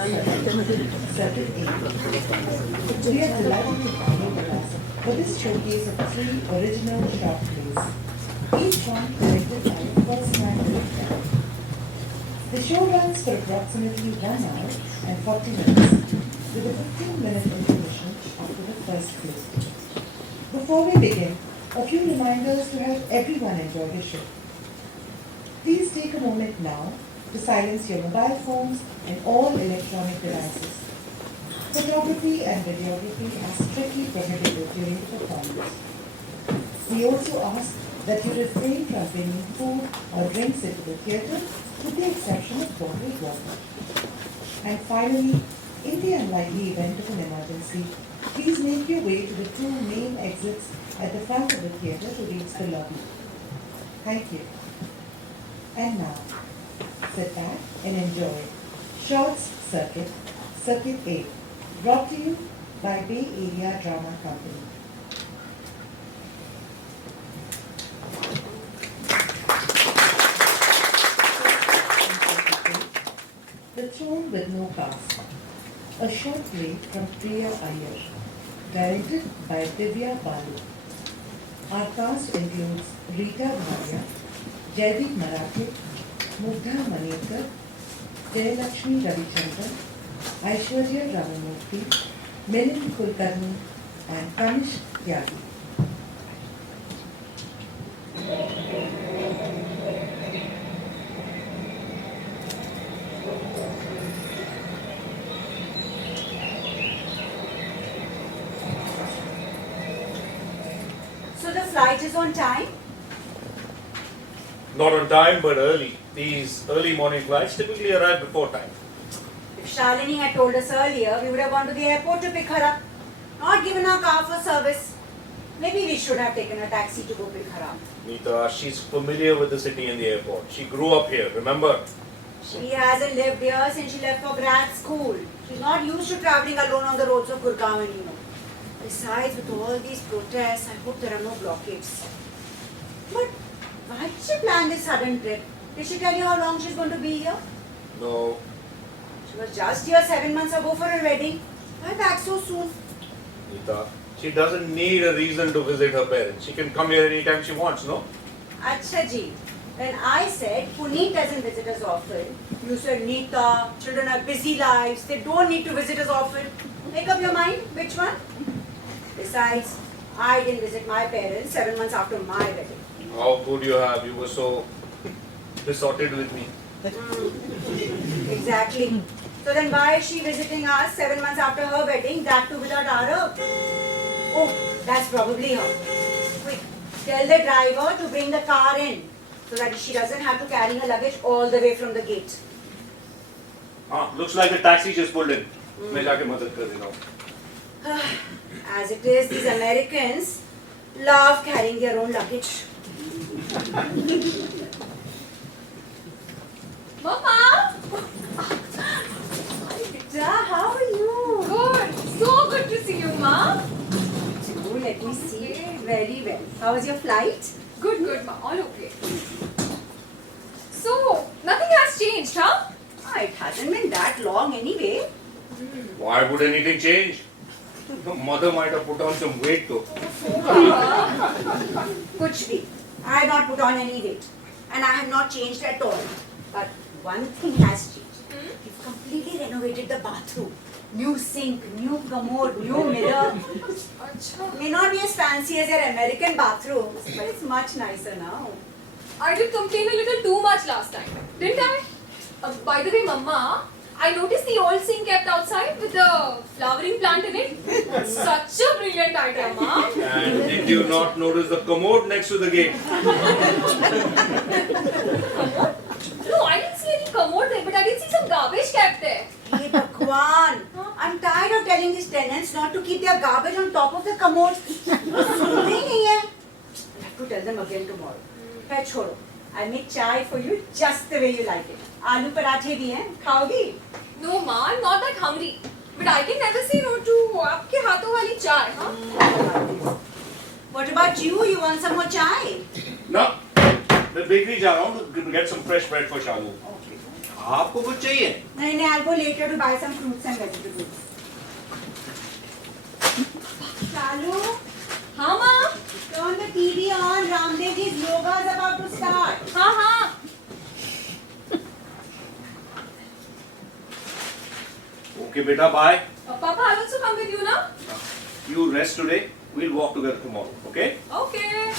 Circuit 8. We are delighted to have you with us for this showcase of 3 original short plays, each one directed by a first-time director. The show runs for approximately 1 hour and 40 minutes, with a 15-minute intermission after the first play. Before we begin, a few reminders to help everyone enjoy the show. Please take a moment now to silence your mobile phones and all electronic devices. Photography and videography are strictly prohibited during the performance. We also ask that you refrain from bringing food or drinks into the theatre with the exception of bottled water. And finally, in the unlikely event of an emergency, please make your way to the 2 main exits at the front of the theatre to reach the lobby. Thank you. And now, sit back and enjoy Shorts Circuit, Circuit 8, brought to you by Bay Area Drama Company. The Throne with No Cast, a short play from Priya Iyer, directed by Divya Balu. Our cast includes Rita Bharia, Jaideep Marathe, Mugdha Manetkar, Jayalakshmi Ravichandran, Aishwarya Ramamurthy, Milind Kulkarni, and Kanish Tyagi. So the flight is on time? Not on time, but early. These early morning flights typically arrive before time. If Shalini had told us earlier, we would have gone to the airport to pick her up. Not given our car for service. Maybe we should have taken a taxi to go pick her up. Nita, she's familiar with the city and the airport. She grew up here, remember? She hasn't lived here since she left for grad school. She's not used to traveling alone on the roads of Gurgaon anymore. Besides, with all these protests, I hope there are no blockades. But why did she plan this sudden trip? Did she tell you how long she's going to be here? No. She was just here 7 months ago for her wedding. Why back so soon? Nita, she doesn't need a reason to visit her parents. She can come here anytime she wants, no? Acha ji. When I said Puneet doesn't visit us often, you said Nita, children have busy lives, they don't need to visit us often. Make up your mind, which one? Besides, I didn't visit my parents 7 months after my wedding. How could you have? You were so besotted with me. Exactly. So then why is she visiting us 7 months after her wedding, that too without Arav? Oh, that's probably her. Quick, tell the driver to bring the car in so that she doesn't have to carry her luggage all the way from the gate. Looks like the taxi just pulled in. मैं जाके मदद कर देता हूँ. As it is, these Americans love carrying their own luggage. Mama! Ja, how are you? Good. So good to see you, Ma. Oh, let me see. Very well. How was your flight? Good, Ma. All okay. So, nothing has changed, huh? It hasn't been that long anyway. Why would anything change? The mother might have put on some weight though. Kuch bhi. I have not put on any weight. And I have not changed at all. But one thing has changed. We've completely renovated the bathroom. New sink, new commode, new mirror. May not be as fancy as your American bathrooms, but it's much nicer now. I did complain a little too much last time, didn't I? By the way, Mama, I noticed the old sink kept outside with the flowering plant in it. Such a brilliant idea, Ma. And did you not notice the commode next to the gate? No, I didn't see any commode there, but I did see some garbage kept there. Hey, Bhagwan, I'm tired of telling these tenants not to keep their garbage on top of the commode. सुनते ही नहीं है. I have to tell them again tomorrow. है छोड़ो. I'll make chai for you just the way you like it. आलू पराठे भी हैं, खाओगी? No, Ma, I'm not that hungry. But I can never say no to आपके हाथों वाली चाय, huh? What about you? You want some more chai? No. The bakery जा रहा हूँ to get some fresh bread for Shalu. Okay. आपको कुछ चाहिए? नहीं, I'll go later to buy some fruits and vegetables. Chalu, हाँ माँ. turn the TV on. Ramdev ji's yoga is about to start. हाँ हाँ. Okay, beta, bye. Papa, I'll also come with you now. You rest today. We'll walk together tomorrow. Okay? Okay.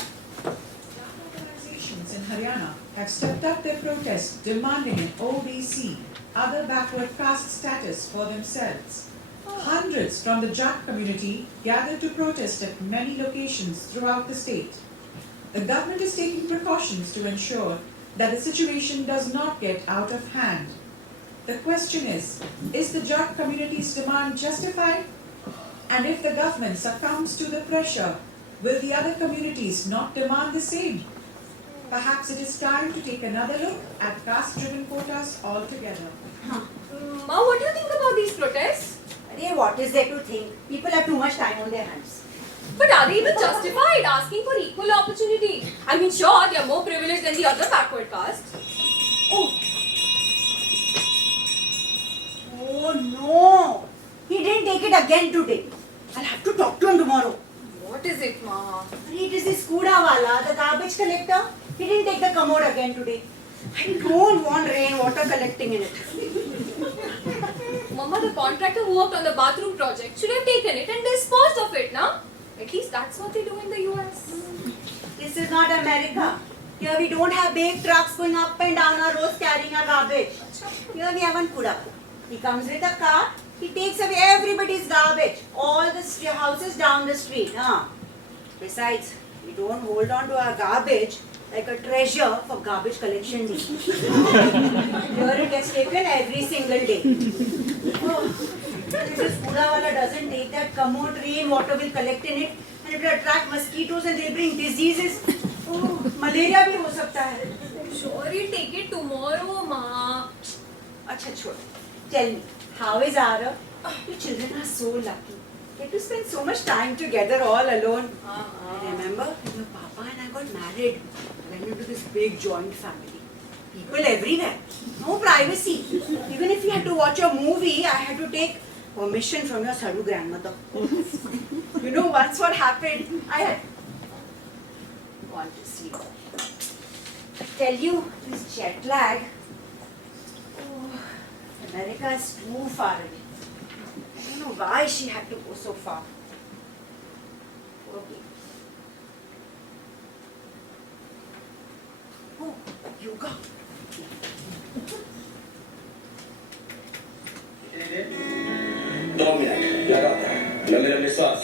Organizations in Haryana have stepped up their protest demanding an OBC, other backward caste status for themselves. Hundreds from the Jat community gathered to protest at many locations throughout the state. The government is taking precautions to ensure that the situation does not get out of hand. The question is the Jat community's demand justified? And if the government succumbs to the pressure, will the other communities not demand the same? Perhaps it is time to take another look at caste-driven quotas altogether. Ma, what do you think about these protests? Arey, what is there to think? People have too much time on their hands. But are they even justified asking for equal opportunity? I mean, sure, they are more privileged than the other backward castes. Oh no! He didn't take it again today. I'll have to talk to him tomorrow. What is it, Ma? Arey, it is this Kuda wala, the garbage collector. He didn't take the commode again today. I don't want rainwater collecting in it. Mama, the contractor who worked on the bathroom project should have taken it and disposed of it, na? At least that's what they do in the US. This is not America. Here we don't have big trucks going up and down our roads carrying our garbage. Here we have one Kuda. He comes with a car. He takes away everybody's garbage. All the houses down the street. Besides, we don't hold on to our garbage like a treasure for garbage collection day. Here it gets taken every single day. If this Kuda wala doesn't take that commode, rainwater will collect in it and it will attract mosquitoes and they'll bring diseases. Malaria भी हो सकता है. Sure, he'll take it tomorrow, Ma. अच्छा छोड़. Tell me, how is Ara? You children are so lucky. Get to spend so much time together all alone. I remember when your papa and I got married, I went into this big joint family. People everywhere. No privacy. Even if we had to watch a movie, I had to take permission from your Sadhu grandmother. You know, once what happened, I had gone to sleep. Tell you, this jet lag, America is too far away. I don't know why she had to go so far. Okay. Oh, yoga. 2 minute, लगातार, लंबे सांस.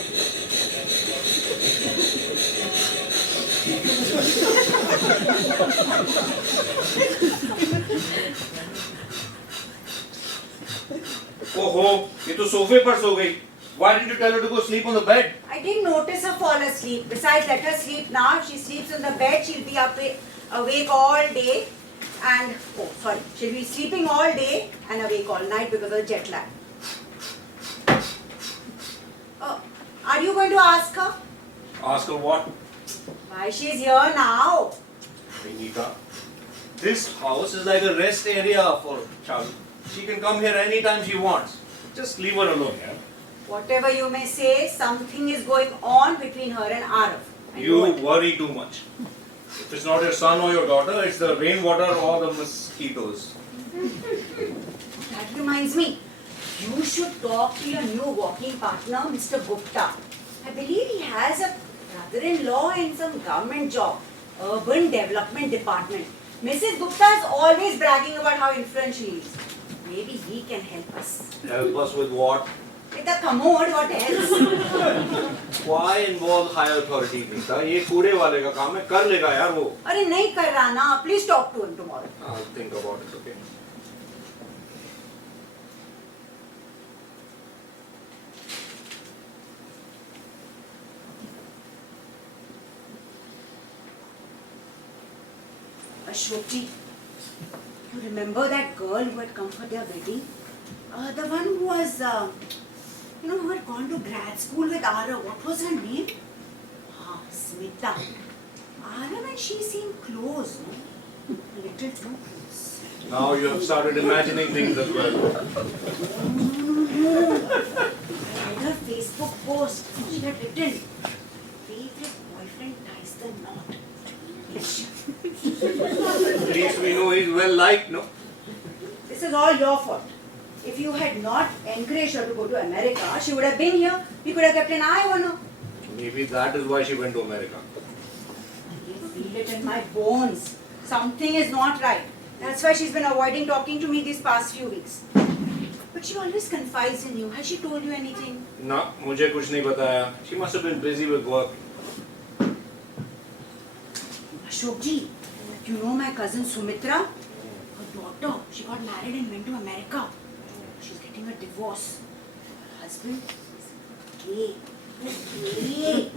Oh, ये तो सोफे पर सो गई. Why didn't you tell her to go sleep on the bed? I didn't notice her fall asleep. Besides, let her sleep now. If she sleeps on the bed, she'll be awake all day. And, she'll be sleeping all day and awake all night because of jet lag. Are you going to ask her? Ask her what? Why she's here now? Vinika, this house is like a rest area for Chalu. She can come here anytime she wants. Just leave her alone, yeah? Whatever you may say, something is going on between her and Arav. I You know it. worry too much. If it's not your son or your daughter, it's the rainwater or the mosquitoes. That reminds me, you should talk to your new walking partner, Mr. Gupta. I believe he has a brother-in-law in some government job, urban development department. Mrs. Gupta is always bragging about how influential he is. Maybe he can help us. Help us with what? With the commode, what else? Why involve higher authority, Nita? ये कूड़े वाले का काम है, कर लेगा यार वो. अरे नहीं कर रहा ना. Please talk to him tomorrow. I'll think about it, okay? Ashokji, you remember that girl who had come for their wedding? The one who was, who had gone to grad school with Ara. What was her name? Smita. Ara and she seemed close, no? Little too close. Now you have started imagining things as well. I read her Facebook post. She had written, favorite boyfriend ties the knot. At least we know he's well liked, no? This is all your fault. If you had not encouraged her to go to America, she would have been here. We could have kept an eye on her. Maybe that is why she went to America. I feel it in my bones. Something is not right. That's why she's been avoiding talking to me these past few weeks. But she always confides in you. Has she told you anything? No, मुझे कुछ नहीं बताया. She must have been busy with work. Ashok ji, you know my cousin Sumitra? Her daughter, she got married and went to America. She's getting a divorce. Her husband is gay. Gay.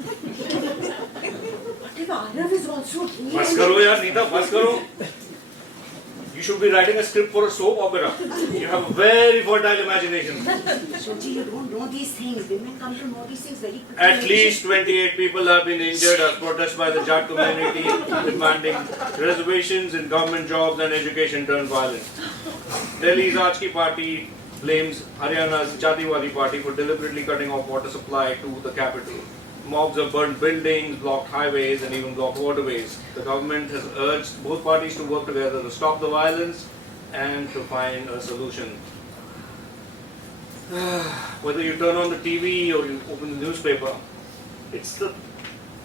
What if Arav is also gay? बस करो यार नीता, बस करो. You should be writing a script for a soap opera. You have a very fertile imagination. Ashok ji, you don't know these things. Women come to know these things very quickly. At least 28 people have been injured as protest by the Jat community demanding reservations in government jobs and education turned violent. Delhi's Aaj Ki Party blames Haryana's Jatiwadi Party for deliberately cutting off water supply to the capital. Mobs have burned buildings, blocked highways and even blocked waterways. The government has urged both parties to work together to stop the violence and to find a solution. Whether you turn on the TV or you open the newspaper,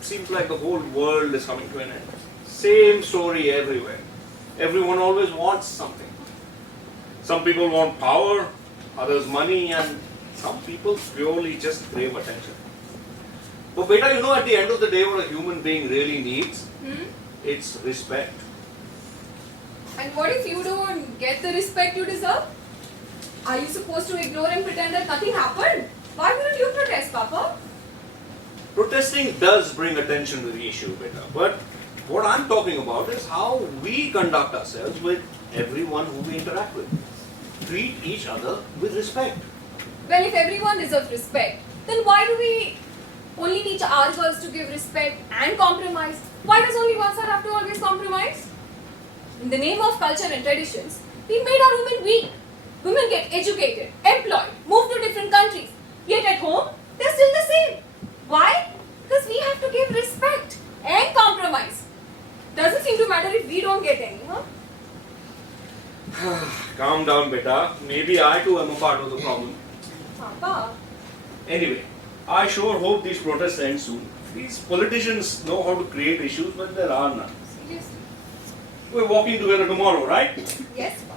seems like the whole world is coming to an end. Same story everywhere. Everyone always wants something. Some people want power, others money, and some people purely just crave attention. But beta, you know at the end of the day what a human being really needs? It's respect. And what if you don't get the respect you deserve? Are you supposed to ignore and pretend that nothing happened? Why wouldn't you protest, Papa? Protesting does bring attention to the issue, beta. But what I'm talking about is how we conduct ourselves with everyone who we interact with. Treat each other with respect. Well, if everyone deserves respect, then why do we only teach our girls to give respect and compromise? Why does only one side have to always compromise? In the name of culture and traditions, we made our women weak. Women get educated, employed, move to different countries. Yet at home, they're still the same. Why? Because we have to give respect and compromise. Doesn't seem to matter if we don't get any, huh? Calm down, beta. Maybe I too am a part of the problem. Papa. Anyway, I sure hope these protests end soon. These politicians know how to create issues, but there are none. Seriously. We're walking together tomorrow, right? Yes, Papa.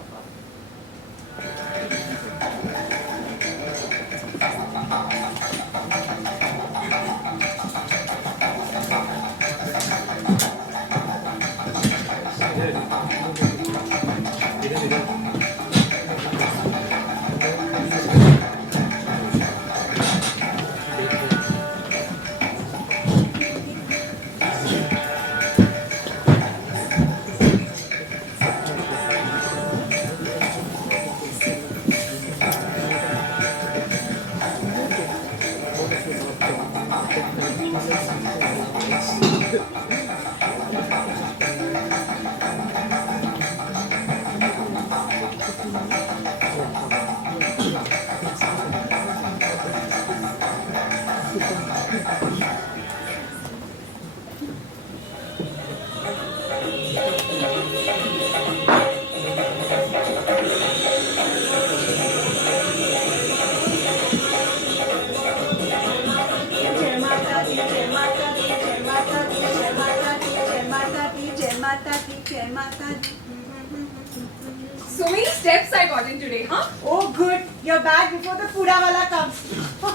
So many steps I got in today, huh? Oh, good. You're back before the Foodawala comes.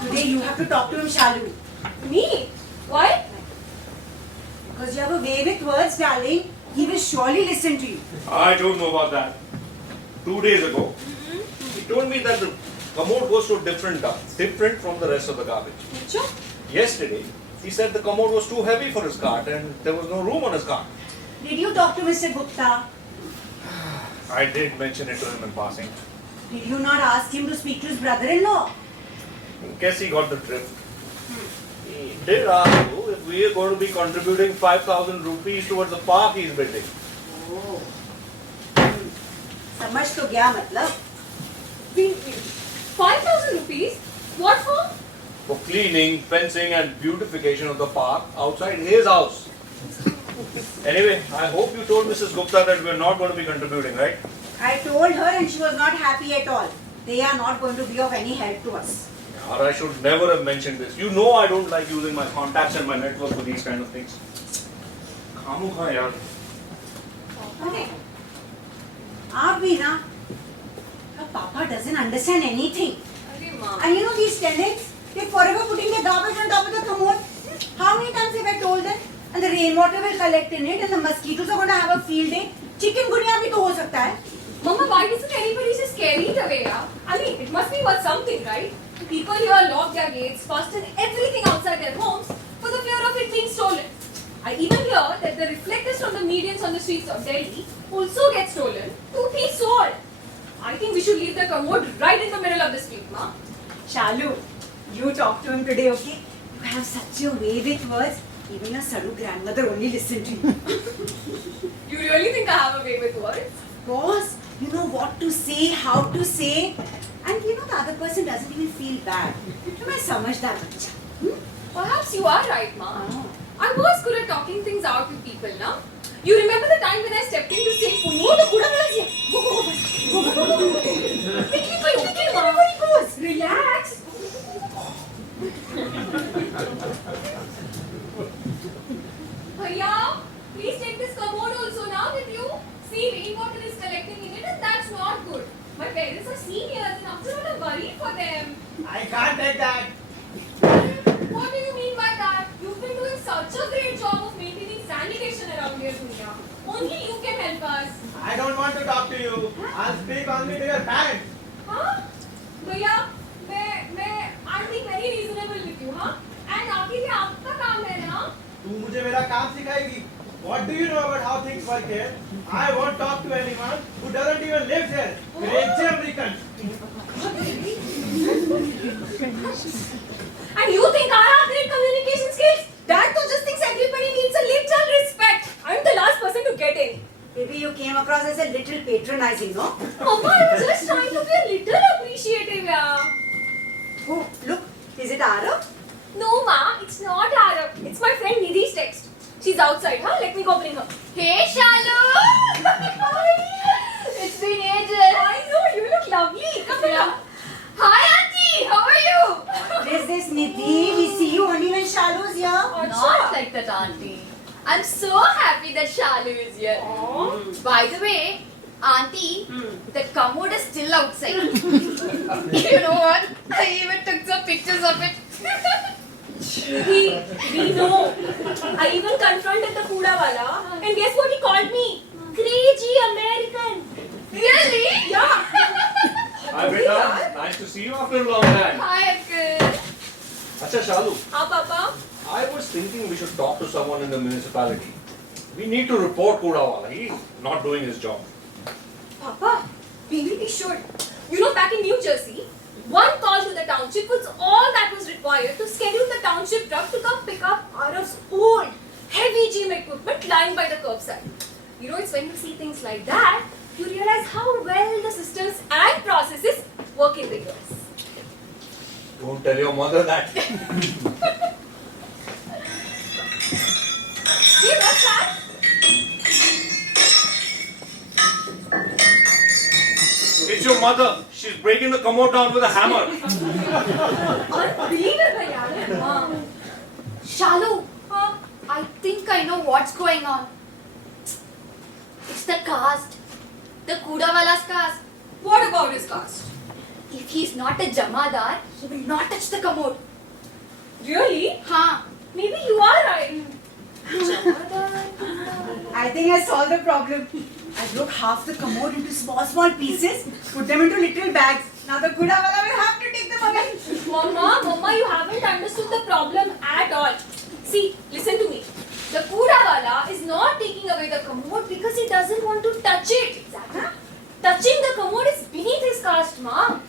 Today you have to talk to him, Shalu. Me? Why? Because you have a way with words, darling. He will surely listen to you. I don't know about that. 2 days ago, he told me that the commode was so different from the rest of the garbage. Sure. Yesterday, he said the commode was too heavy for his cart and there was no room on his cart. Did you talk to Mr. Gupta? I did mention it to him in passing. Did you not ask him to speak to his brother-in-law? Guess he got the drift. He did ask you if we are going to be contributing 5,000 rupees towards the park he's building. Oh. समझ तो गया मतलब? 5,000 rupees? What for? For cleaning, fencing and beautification of the park outside his house. Anyway, I hope you told Mrs. Gupta that we're not going to be contributing, right? I told her and she was not happy at all. They are not going to be of any help to us. Or I should never have mentioned this. You know I don't like using my contacts and my network for these kind of things. Khamukha yaar. Okay. आप भी ना, her papa doesn't understand anything. Arey ma. And you know these tenants, they're forever putting their garbage on top of the commode. How many times have I told them? And the rainwater will collect in it and the mosquitoes are going to have a field day. Chikungunya भी तो हो सकता है. Mama, why doesn't anybody just carry it away? Yeah? I mean, it must be worth something, right? People here lock their gates, fasten everything outside their homes for the fear of it being stolen. I even hear that the reflectors from the medians on the streets of Delhi also get stolen to be sold. I think we should leave the commode right in the middle of the street, ma. Shalu, you talk to him today, okay? You have such a way with words. Even your Saru grandmother only listened to you. You really think I have a way with words? Boss, you know what to say, how to say. And you know the other person doesn't even feel bad. मैं समझदार बच्चा. Perhaps you are right, ma. I was good at talking things out with people, na? You remember the time when I stepped in to say, "Oh, the kuda wala ji." Okay, ma. Relax. Bhaiya, please take this commode also now with you. See, rainwater is collecting in it and that's not good. My parents are seniors and after all I'm worried for them. I can't take that. What do you mean by that? You've been doing such a great job of maintaining sanitation around here, Surya. Only you can help us. I don't want to talk to you. I'll speak only to your parents. Huh? भैया, I'm being very reasonable with you, huh? And आखिर ये आपका काम है ना? तू मुझे मेरा काम सिखाएगी. What do you know about how things work here? I won't talk to anyone who doesn't even live here. Crazy Americans. And you think I have great communication skills? Dad तो just thinks everybody needs a little respect. I'm the last person to get in. Maybe you came across as a little patronizing, no? Mama, I was just trying to be a little appreciative, yeah. Oh, look, is it Arab? No, ma, it's not Arab. It's my friend Nidhi's text. She's outside, huh? Let me go bring her. Hey, Shalu! It's been ages. I know, you look lovely. Come here. Hi, Auntie. How are you? What is this, Nidhi? We see you only when Shalu's here. Not like that, Auntie. I'm so happy that Shalu is here. By the way, Auntie, the commode is still outside. You know what? I even took some pictures of it. We know. I even confronted the Kuda wala. And guess what he called me? Crazy American. Really? Yeah. Hi beta, nice to see you after a long time. Hi, Uncle. Acha Shalu, Huh, Papa? I was thinking we should talk to someone in the municipality. We need to report Kudawala. He's not doing his job. Papa, maybe we should. You know, back in New Jersey, one call to the township was all that was required to schedule the township truck to come pick up Araf's old, heavy gym equipment lying by the curbside. You know, it's when you see things like that, you realize how well the systems and processes work in the US. Don't tell your mother that. Hey, what's that? It's your mother. She's breaking the commode down with a hammer. Unbelievable, yaar. Mom. Shalu, I think I know what's going on. It's the caste. The Kudawala's caste. What about his caste? If he's not a Jamadar, he will not touch the commode. Really? Huh? Maybe you are right. I think I solved the problem. I broke half the commode into small pieces, put them into little bags. Now the Kuda wala will have to take them away. Mama, you haven't understood the problem at all. See, listen to me. The Kuda wala is not taking away the commode because he doesn't want to touch it. Exactly. Touching the commode is beneath his caste, ma.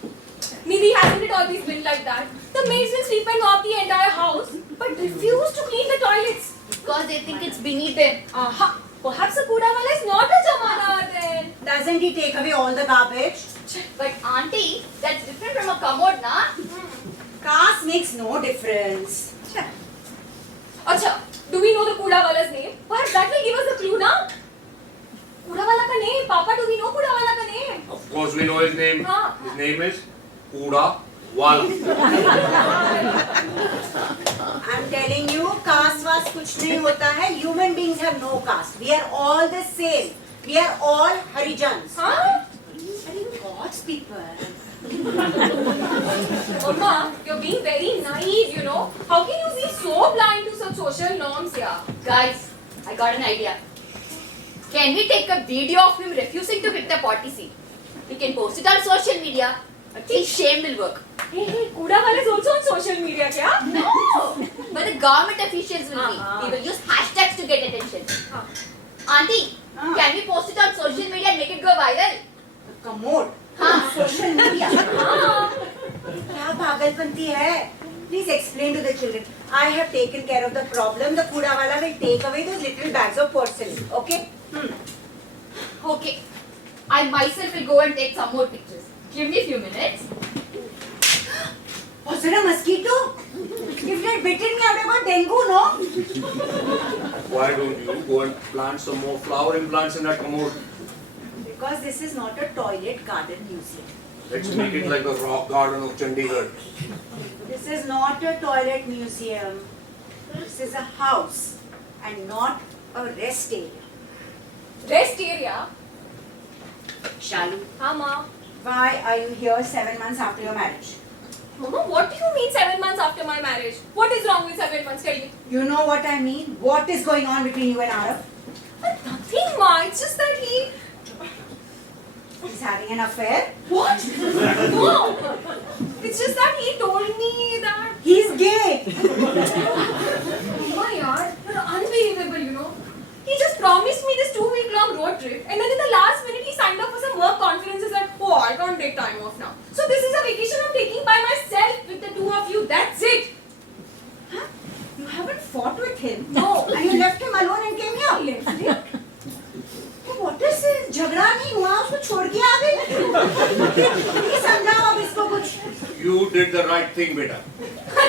Nidhi, hasn't it always been like that? The maids will sweep and mop the entire house, but refuse to clean the toilets. Because they think it's beneath them. Aha! Perhaps the Kuda wala is not a Jamadar then. Does doesn't he take away all the garbage? But auntie, that's different from a commode, na? Caste makes no difference. Acha, do we know the Kuda wala's name? Perhaps that will give us a clue, na? Kuda wala ka name. Papa, do we know Kuda wala ka name? Of course we know his name. Huh? His name is Kuda Wala. I'm telling you, caste वास कुछ नहीं होता है. Human beings have no caste. We are all the same. We are all Harijans. Huh? Are you God's people? Mama, you're being very naive, you know. How can you be so blind to such social norms, yeah? Guys, I got an idea. Can we take a video of him refusing to pick the potty seat? We can post it on social media. At least shame will work. Hey, Kuda wala is also on social media, kya? No! But the government officials will be. Uh-huh. We will use hashtags to get attention. Huh. Auntie, can we post it on social media and make it go viral? Commode. Huh? Social media. Ah. क्या पागलपंती है? Please explain to the children. I have taken care of the problem. The Kuda wala will take away those little bags of porcelain. Okay? Okay. I myself will go and take some more pictures. Give me a few minutes. Was it a mosquito? If it had bitten me, I would have got dengue, no? Why don't you go and plant some more flowering plants in that commode? Because this is not a toilet garden museum. Let's make it like the rock garden of Chandigarh. This is not a toilet museum. This is a house and not a rest area. Rest area? Shalu, Huh, Ma? why are you here 7 months after your marriage? Mama, what do you mean 7 months after my marriage? What is wrong with 7 months? Tell me. You know what I mean? What is going on between you and Arav? Nothing, Ma. It's just that he... He's having an affair? What? No. It's just that he told me that... He's gay! Mama, yaar, you're unbelievable, you know. He just promised me this 2-week-long road trip, and then in the last minute he signed up for some work conferences and oh, I can't take time off now. So this is a vacation I'm taking by myself with the two of you. That's it. Huh? You haven't fought with him? No. And you left him alone and came here? Left him? तो what is this? झगड़ा नहीं हुआ उसको छोड़ के आ गई? नहीं समझाओ अब इसको कुछ. You did the right thing, beta.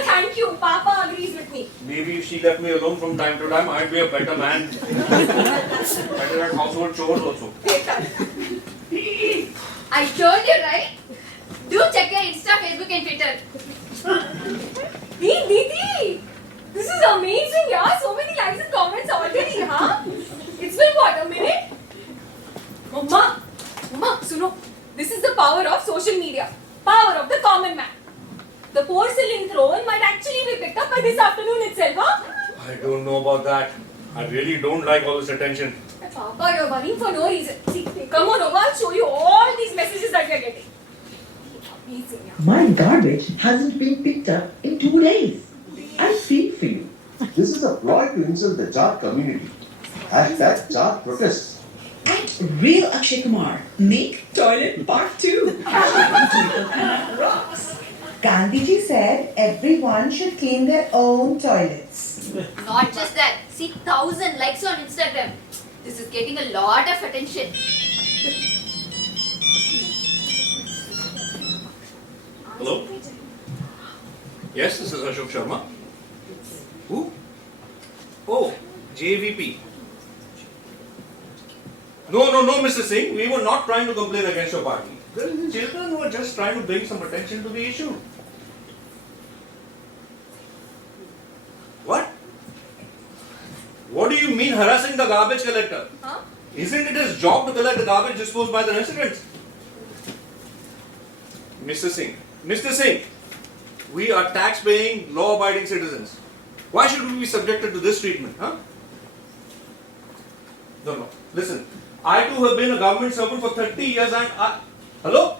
Thank you. Papa agrees with me. Maybe if she left me alone from time to time, I'd be a better man. Better at household chores also. I told you, right? Do check your Insta, Facebook and Twitter. Hey, Diti! This is amazing, yeah. So many likes and comments already, huh? It's been what, a minute? Mama, suno. This is the power of social media. Power of the common man. The porcelain throne might actually be picked up by this afternoon itself, huh? I don't know about that. I really don't like all this attention. Papa, you're worrying for no reason. See, come on over, I'll show you all these messages that we're getting. Amazing, yeah. My garbage hasn't been picked up in 2 days. I feel for you. This is a ploy to insult the Jat community. Hashtag Jat protest. At Real Akshay Kumar, make toilet part 2. Rocks. Gandhiji said everyone should clean their own toilets. Not just that. See, 1,000 likes on Instagram. This is getting a lot of attention. Hello? Yes, this is Ashok Sharma. Who? Oh, JVP. No, Mr. Singh. We were not trying to complain against your party. The children were just trying to bring some attention to the issue. What? What do you mean harassing the garbage collector? Huh? Isn't it his job to collect the garbage disposed by the residents? Mr. Singh, we are tax-paying, law-abiding citizens. Why should we be subjected to this treatment, huh? No. Listen, I too have been a government servant for 30 years and I... Hello?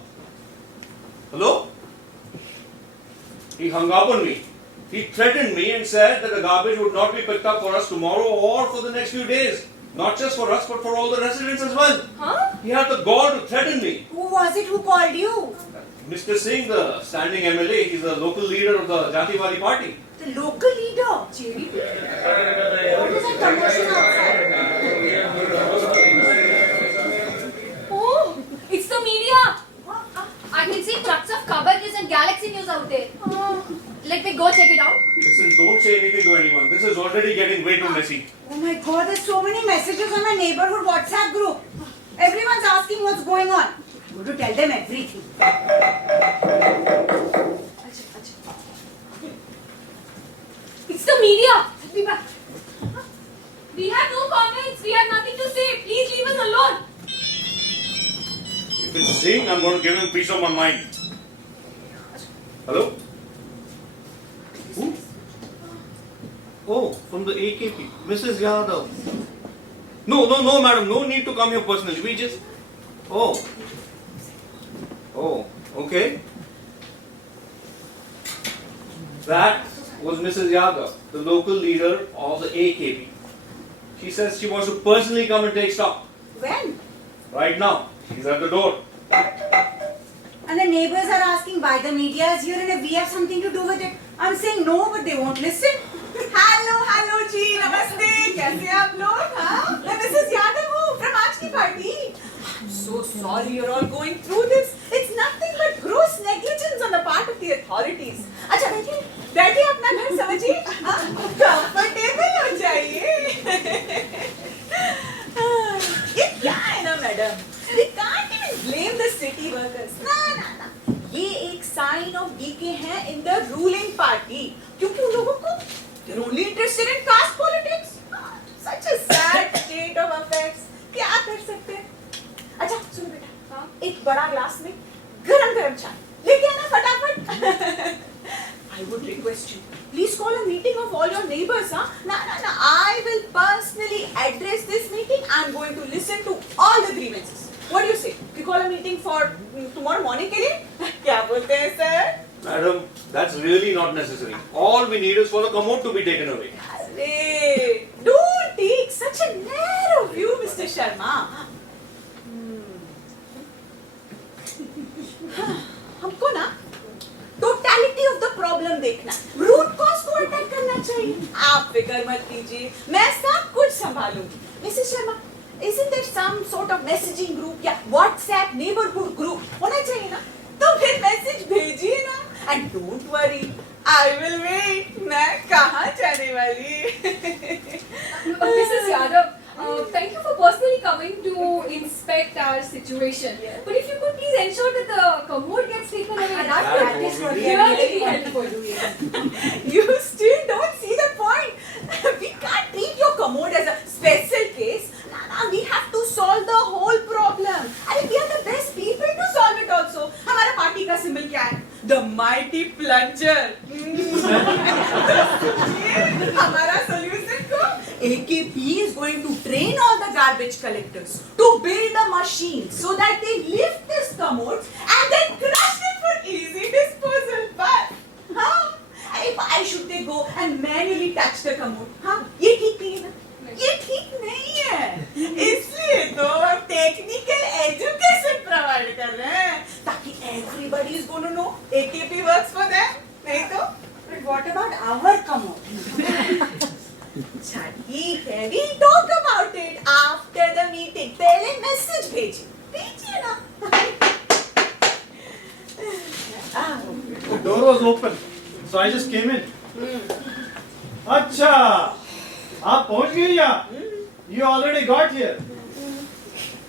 He hung up on me. He threatened me and said that the garbage would not be picked up for us tomorrow or for the next few days. Not just for us, but for all the residents as well. Huh? He had the gall to threaten me. Who was it who called you? Mr. Singh, the standing MLA, he's the local leader of the Jatiwadi party. The local leader. JVP. What is that commotion outside? Oh, already getting way too messy. Oh my God, there's so many messages on my neighborhood WhatsApp group. Everyone's asking what's going on. I'm going to tell them everything. It's the media. I'll be back. We have no comments. We have nothing to say. Please leave us alone. If it's Singh, I'm going to give him peace of my mind. Hello? Who? Oh, from the AKP. Mrs. Yadav. No, madam. No need to come here personally. We just... Oh, okay. That was Mrs. Yadav, the local leader of the AKP. She says she wants to personally come and take stock. When? Right now. She's at the door. And the neighbors are asking why the media is here and if we have something to do with it. I'm saying no, but they won't listen. Hello जी, नमस्ते, कैसे आप लोग? हाँ? मैं Mrs. Yadav हूँ from आज की party. I'm so sorry you're all going through this. It's nothing but gross negligence on the part of the authorities. अच्छा बैठिए अपना घर समझिए, comfortable हो जाइए. ये क्या है ना madam? We can't even blame the city workers. ना. ये एक sign of decay है in the ruling party. क्योंकि उन लोगों को they're only interested in caste politics. Such a sad state of affairs. क्या कर सकते हैं? अच्छा सुनो बेटा, एक बड़ा ग्लास में गरम चाय लेके आना फटाफट. I would request you, please call a meeting of all your neighbors, huh? No, I will personally address this meeting. I'm going to listen to all the grievances. What do you say? We call a meeting for tomorrow morning के लिए? क्या बोलते हैं sir? Madam, that's really not necessary. All we need is for the commode to be taken away. Arey, don't take such a narrow view, Mr. Sharma. हमको ना totality of the problem देखना, root cause को attack करना चाहिए. आप फिक्र मत कीजिए, मैं सब कुछ संभालूंगी. Mrs Sharma, isn't there some sort of messaging group या WhatsApp neighborhood group होना चाहिए ना? तो फिर मैसेज भेजिए ना. And don't worry, I will wait. मैं कहाँ जाने वाली? Mrs. Yadav, thank you for personally coming to inspect our situation. But if you could please ensure that the commode gets taken away, that is would what really be helpful. You still don't see the point. We can't treat your commode as a special case. Nah, we have to solve the whole problem. I mean, we are the best people to solve it also. हमारा party का symbol क्या है? The mighty plunger. हमारा solution को AKP is going to train all the garbage collectors to build a machine so that they lift this commode and then crush it for easy disposal. But, huh? Why should they go and manually touch the commode? हाँ, ये ठीक नहीं है ना? ये ठीक नहीं है. इसलिए तो हम टेक्निकल एजुकेशन प्रोवाइड कर रहे हैं ताकि everybody is going to know AKP works for them. नहीं तो? But what about our commode? अच्छा ठीक है, we talk about it after the meeting. पहले मैसेज भेजिए ना. The door was open, so I just came in. अच्छा, आप पहुंच गए यहाँ? You already got here.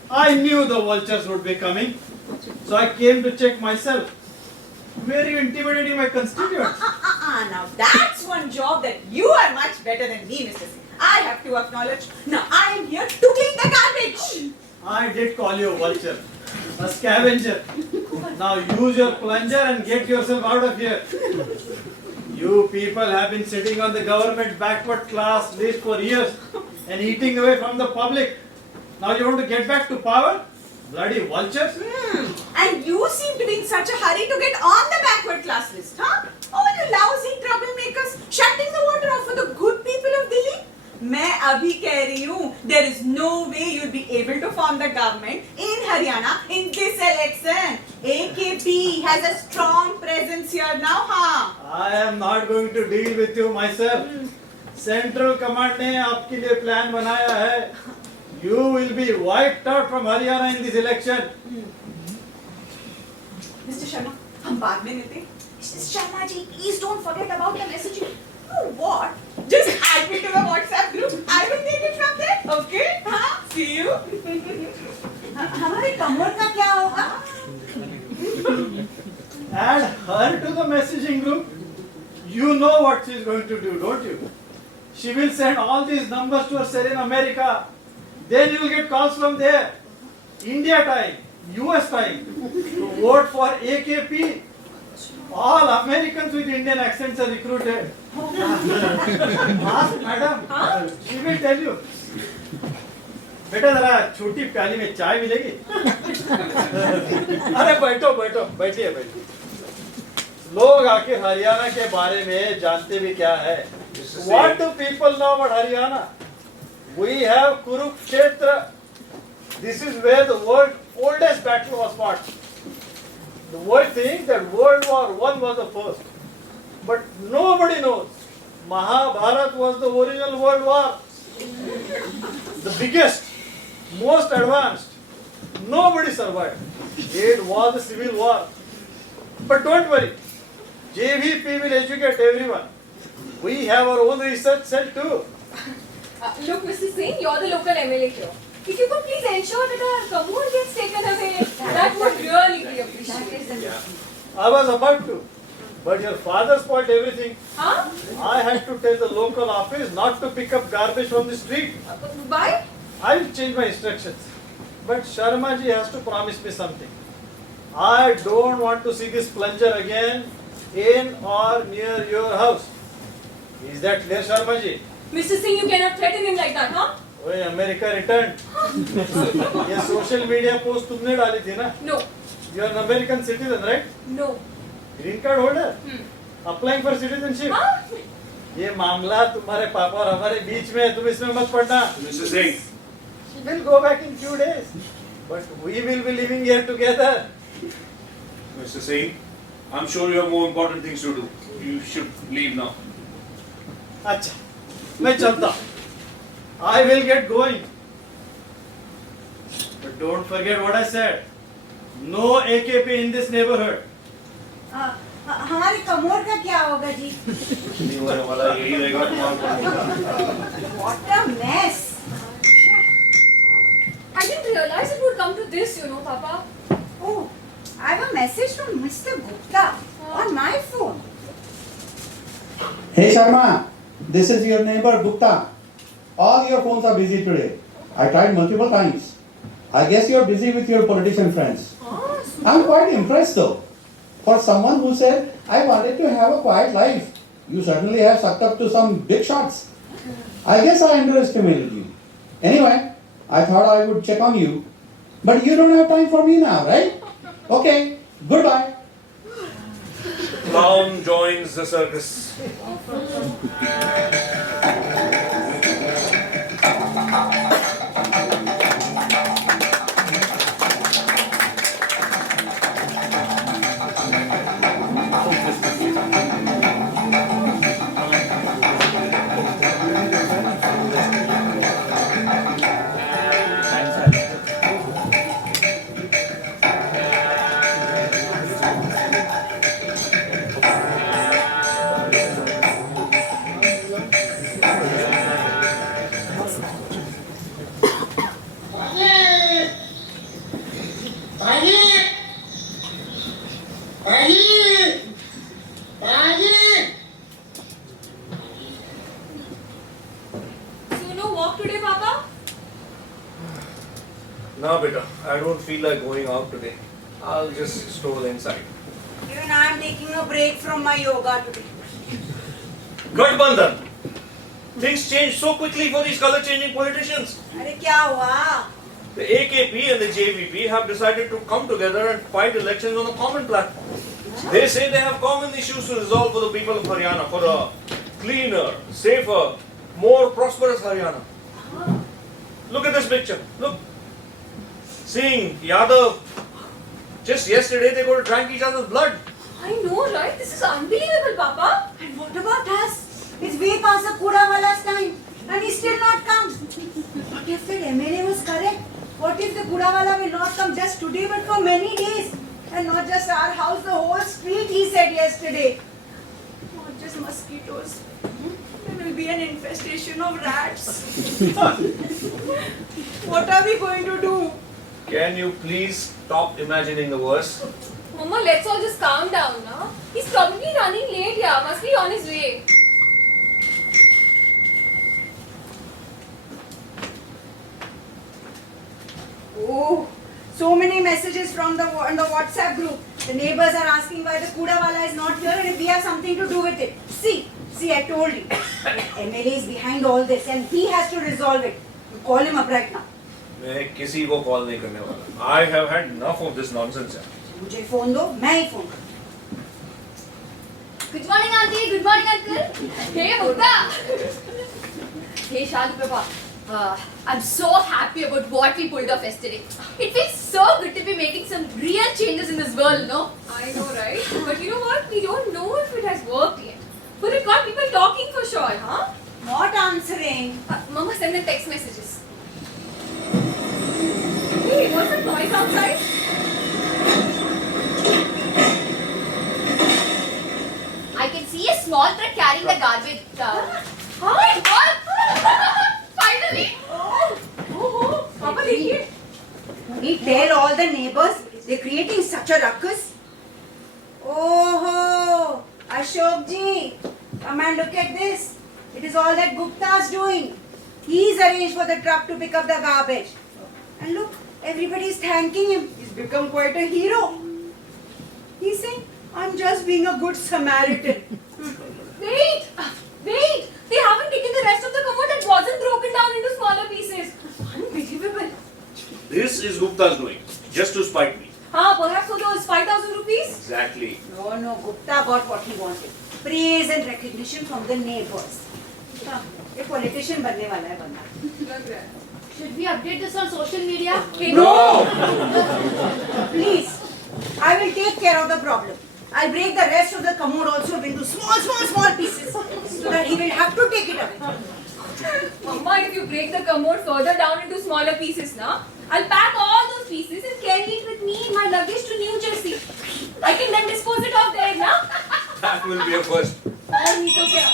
I knew the vultures would be coming, so I came to check myself. Were you intimidating my constituents? Now that's one job that you are much better than me, Mr. Singh. I have to acknowledge. Now I am here to clean the garbage. I did call you a vulture, a scavenger. Now use your plunger and get yourself out of here. You people have been sitting on the government backward class list for years and eating away from the public. Now you want to get back to power? Bloody vultures. And you seem to be in such a hurry to get on the backward class list, huh? Oh, you lousy troublemakers, shutting the water off for the good people of Delhi. मैं अभी कह रही हूँ, there is no way you'll be able to form the government in Haryana in this election. AKP has a strong presence here now, हाँ? I am not going to deal with you myself. Central Command ने आपके लिए plan बनाया है. You will be wiped out from Haryana in this election. Mr. Sharma, हम बाद में लेते. Mr. Sharma ji, please don't forget about the messaging. Oh, what? Just add me to the WhatsApp group. I will take it from there. Okay? हाँ? See you. हमारे कमर का क्या होगा? Add her to the messaging group. You know what she is going to do, don't you? She will send all these numbers to her cell in America. Then you will get calls from there. India time, US time, to vote for AKP. All Americans with Indian accents are recruited. Ask madam. She will tell you. बेटा जरा छोटी प्याली में चाय मिलेगी? अरे बैठो बैठो बैठिए बैठिए। लोग आखिर हरियाणा के बारे में जानते भी क्या है? What do people know about Haryana? We have Kurukshetra. This is where the world oldest battle was fought. The world thinks that World War I was the first, but nobody knows. Mahabharata was the original World War, the biggest, most advanced. Nobody survived. It was a civil war. But don't worry, JVP will educate everyone. We have our own research cell too. Look, Mr. Singh, you're the local MLA here. If you could please ensure that our Kamur gets taken away, that would really be appreciated. I was about to, but your father spoiled everything. Huh? I had to tell the local office not to pick up garbage from the street. Why? I will change my instructions. But Sharma ji has to promise me something. I don't want to see this plunger again in or near your house. Is that clear, Sharma ji? Mr. Singh, you cannot threaten him like that, huh? ओए America return ये social media post तुमने डाली थी ना? No. You are an American citizen, right? No. Green card holder? Applying for citizenship? Huh? ये मामला तुम्हारे पापा और हमारे बीच में है, तुम इसमें मत पड़ना. Mr. Singh, We'll go back in few days, but we will be living here together. Mr. Singh, I'm sure you have more important things to do. You should leave now. अच्छा, मैं चलता. I will get going. But don't forget what I said. No AKP in this neighborhood. हमारे कमर का क्या होगा जी? नहीं होने वाला यही रहेगा तुम्हारा। What a mess. I didn't realize it would come to this, you know, Papa. Oh, I have a message from Mr. Gupta on my phone. Hey Sharma, this is your neighbor Gupta. All your phones are busy today. I tried multiple times. I guess you're busy with your politician friends. I'm quite impressed though. For someone who said, I wanted to have a quiet life, you certainly have sucked up to some big shots. I guess I underestimated you. Anyway, I thought I would check on you. But you don't have time for me now, right? Okay, goodbye. Clown joins the circus. So no walk today, Papa? No, beta, I don't feel like going out today. I'll just stroll inside. Even I am taking a break from my yoga today. Gadbandhan! Things change so quickly for these color-changing politicians. अरे क्या हुआ? The AKP and the JVP have decided to come together and fight elections on a common platform. They say they have common issues to resolve for the people of Haryana, for a cleaner, safer, more prosperous Haryana. Look at this picture. Look. Singh, Yadav. Just yesterday they could have drank each other's blood. I know, right? This is unbelievable, Papa. And what about us? It's way past the Kudawala's time and he's still not come. What if that MLA was correct? What if the Kudawala will not come just today but for many days? And not just our house, the whole street, he said yesterday. Not just mosquitoes. be an infestation of rats. What are we going to do? Can you please stop imagining the worst? Mama, let's all just calm down, na? He's probably running late, yeah. Must be on his way. Oh, so many messages from the WhatsApp group. The neighbors are asking why the Kudawala is not here and if we have something to do with it. See, I told you. MLA is behind all this and he has to resolve it. You call him up right now. मैं किसी को call नहीं करने वाला. I have had enough of this nonsense. मुझे phone दो, मैं ही phone करूँ. Good morning, auntie. Good morning, uncle. Hey, Bukta. Hey, Shalu Prabha. I'm so happy about what we pulled off yesterday. It feels so good to be making some real changes in this world, no? I know, right? But you know what? We don't know if it has worked yet. But it got people talking for sure, huh? Not answering. Mama, send them text messages. Hey, what's that noise outside? I can see a small truck carrying the garbage. Huh? Finally! Oh, Papa, देखिए. We tell all the neighbors they're creating such a ruckus. Oh, Ashok ji, come and look at this. It is all that Gupta's doing. He's arranged for the truck to pick up the garbage. And look, everybody is thanking him. He's become quite a hero. He's saying, I'm just being a good Samaritan. Wait! They haven't taken the rest of the commode that wasn't broken down into smaller pieces. Unbelievable. This is Gupta's doing, just to spite me. Perhaps for those 5,000 rupees? Exactly. No, Gupta got what he wanted. Praise and recognition from the neighbors. A politician बनने वाला है बंदा. Should we update this on social media? Please, I will take care of the problem. I'll break the rest of the commode also into small pieces so that he will have to take it away. Mama, if you break the commode further down into smaller pieces, na, I'll pack all those pieces and carry it with me in my luggage to New Jersey. I can then dispose it off there, na? That will be a first. Oh, me to kya?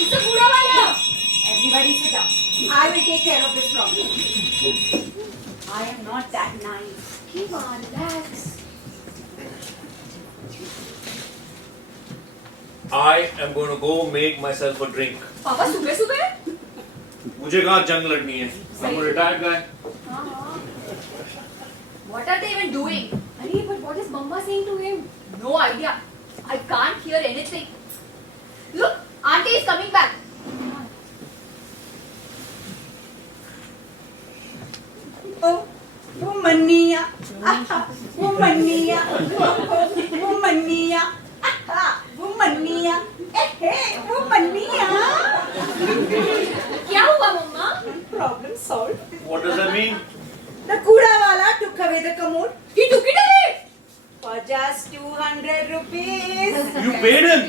It's a Buda wala. Everybody sit down. I will take care of this problem. I am not that naive. Come on, relax. I am going to go make myself a drink. Papa, सुबह? मुझे कहाँ जंग लड़नी है? I'm a retired guy. What are they even doing? Arey, but what is Mama saying to him? No idea. I can't hear anything. Look, auntie is coming back. Oh, Mania. Mania. Mania. Mania. Hey, Mania. क्या हुआ, Mama? Problem solved. What does that mean? The Kudawala took away the commode. He took it away. For just 200 rupees. You paid him?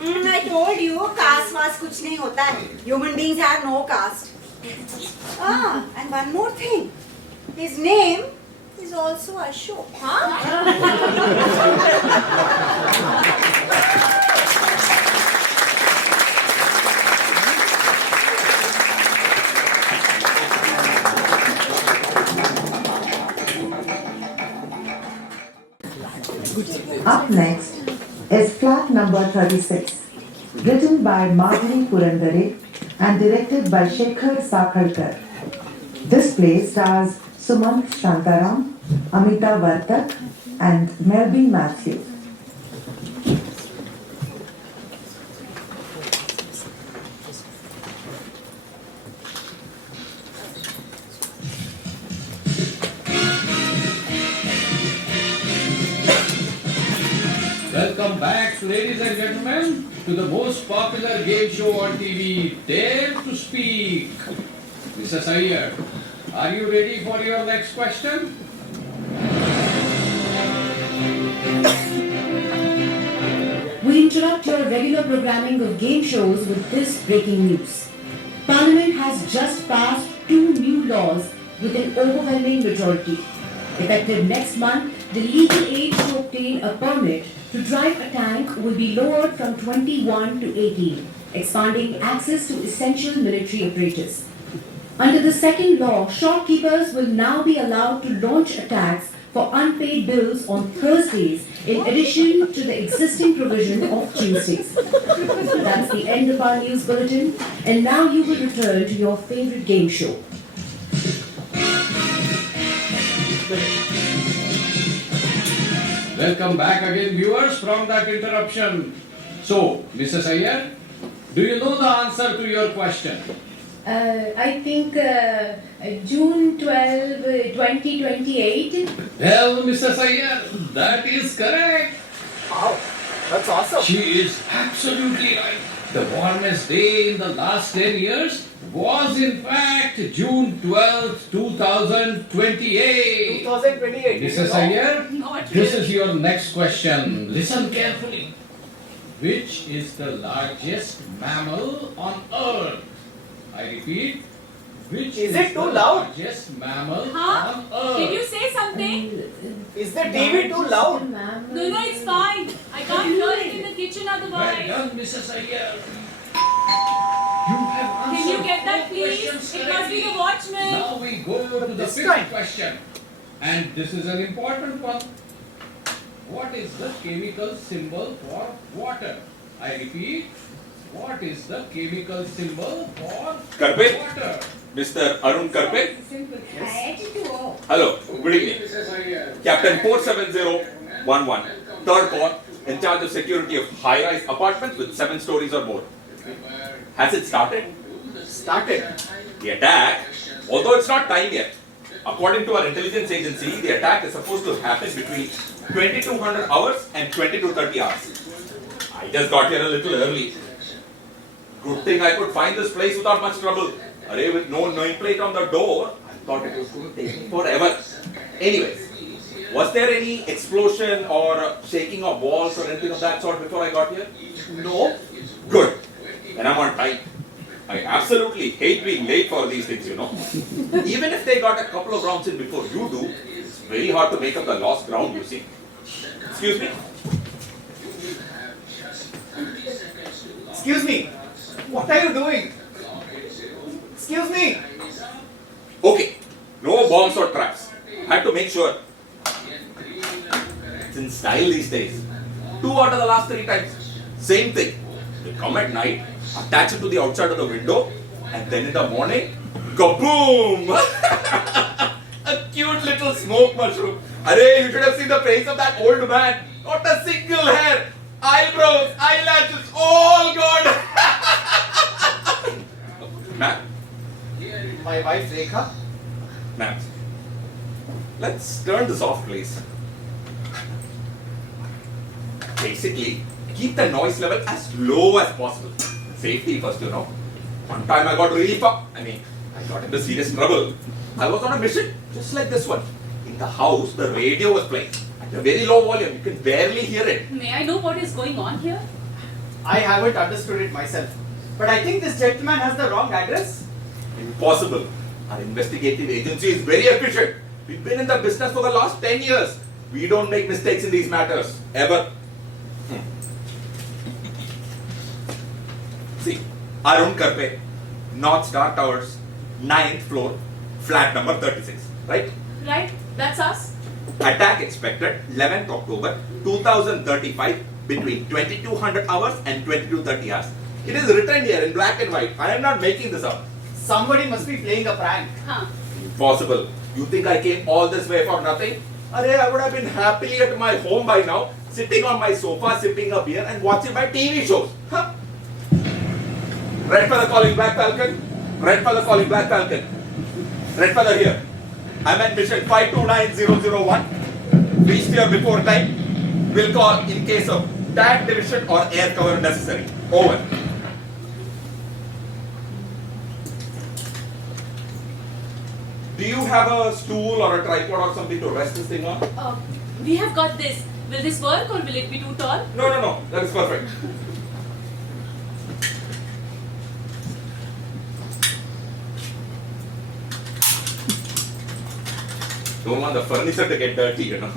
I told you, caste वास कुछ नहीं होता है. Human beings have no caste. And one more thing. His name is also Ashok. Up next is flat number 36, written by Madhuri Purandare and directed by Shekhar Sakharkar. This play stars Sumant Shantaram, Amita Vartak and Melby Matthew. Welcome back, ladies and gentlemen, to the most popular game show on TV, Dare to Speak. Mrs. Iyer, are you ready for your next question? We interrupt your regular programming of game shows with this breaking news. Parliament has just passed 2 new laws with an overwhelming majority. Effective next month, the legal age to obtain a permit to drive a tank will be lowered from 21 to 18. expanding access to essential military apparatus. Under the second law, shopkeepers will now be allowed to launch attacks for unpaid bills on Thursdays in addition to the existing provision of Tuesdays. That's the end of our news bulletin, and now you will return to your favorite game show. Welcome back again, viewers, from that interruption. So, Mrs. Iyer, do you know the answer to your question? I think June 12, 2028. Well, Mrs. Iyer, that is correct. Wow, that's awesome. She is absolutely right. The warmest day in the last 10 years was in fact June 12th, 2028. 2028. Mrs. Iyer, Not this really. is your next question. Listen carefully. Which is the largest mammal on Earth? I repeat, which Is it too the loud? largest mammal Huh? on Earth? Can you say something? Is the TV too loud? No, it's fine. I can't hear it in the kitchen Well otherwise. done, Mrs. Iyer. You have Can answered you get that, both please? questions It must be correctly. the watchman. Now we go to the This fifth time. question. And this is an important one. What is the chemical symbol for water? I repeat, what is the chemical symbol for Karpe? water? Mr. Arun Karpe? Yes. Hello, good evening. Captain 47011, third corps, in charge of security of high-rise apartments with 7 stories or more. Has it started? Started. The attack, although it's not time yet, according to our intelligence agency, the attack is supposed to happen between 2200 hours and 2230 hours. I just got here a little early. Good thing I could find this place without much trouble. Array, with no nameplate on the door, I thought it was going to take me forever. Anyways, was there any explosion or shaking of walls or anything of that sort before I got here? No. Good. Then I'm on time. I absolutely hate being late for these things, you know. Even if they got a couple of rounds in before you do, it's very hard to make up the lost ground, you see. Excuse me? Excuse me. What are you doing? Excuse me. Okay, no bombs or traps. Had to make sure. It's in style these days. 2 out of the last 3 times. Same thing. They come at night, attach it to the outside of the window, and then in the morning, kaboom! A cute little smoke mushroom. Array, you should have seen the face of that old man. Not a single hair. Eyebrows, eyelashes, all gone. Ma'am, My wife Rekha. ma'am, let's turn this off, please. Basically, keep the noise level as low as possible. Safety first, you know. One time I got really I got into serious trouble. I was on a mission, just like this one. In the house, the radio was playing at a very low volume. You can barely hear it. May I know what is going on here? I haven't understood it myself. But I think this gentleman has the wrong address. Impossible. Our investigative agency is very efficient. We've been in the business for the last 10 years. We don't make mistakes in these matters. Ever. See, Arun Karpe, North Star Towers, 9th floor, flat number 36. Right? Right? That's us. Attack expected 11th October 2035 between 2200 hours and 2230 hours. It is written here in black and white. I am not making this up. Somebody must be playing a prank. Huh. Impossible. You think I came all this way for nothing? Arey, I would have been happily at my home by now, sitting on my sofa, sipping a beer and watching my TV shows. Huh? Red feather calling Black Falcon. Red feather calling Black Falcon. Red feather here. I'm at mission 529001. Reached here before time. Will call in case of tag division or air cover necessary. Over. Do you have a stool or a tripod or something to rest this thing on? We have got this. Will this work or will it be too tall? No. That is perfect. Don't want the furniture to get dirty, you know.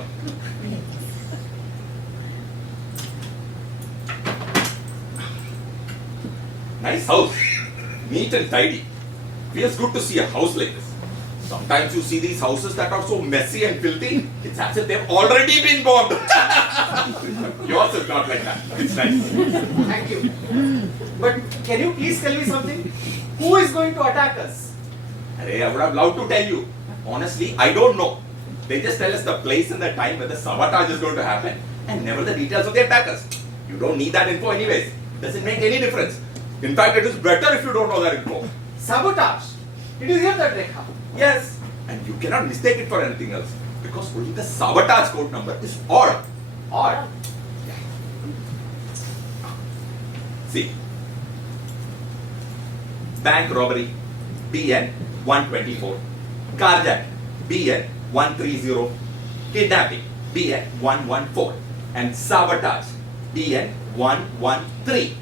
Nice house. Neat and tidy. Feels good to see a house like this. Sometimes you see these houses that are so messy and filthy, it's as if they've already been bombed. Yours is not like that. It's nice. Thank you. But can you please tell me something? Who is going to attack us? Arey, I would have loved to tell you. Honestly, I don't know. They just tell us the place and the time where the sabotage is going to happen and never the details of the attackers. You don't need that info anyways. Doesn't make any difference. In fact, it is better if you don't know that info. Sabotage? Did you hear that, Rekha? Yes, and you cannot mistake it for anything else because only the sabotage code number is odd. Odd? See, bank robbery, BN 124, carjack, BN 130, kidnapping, BN 114, and sabotage, BN 113.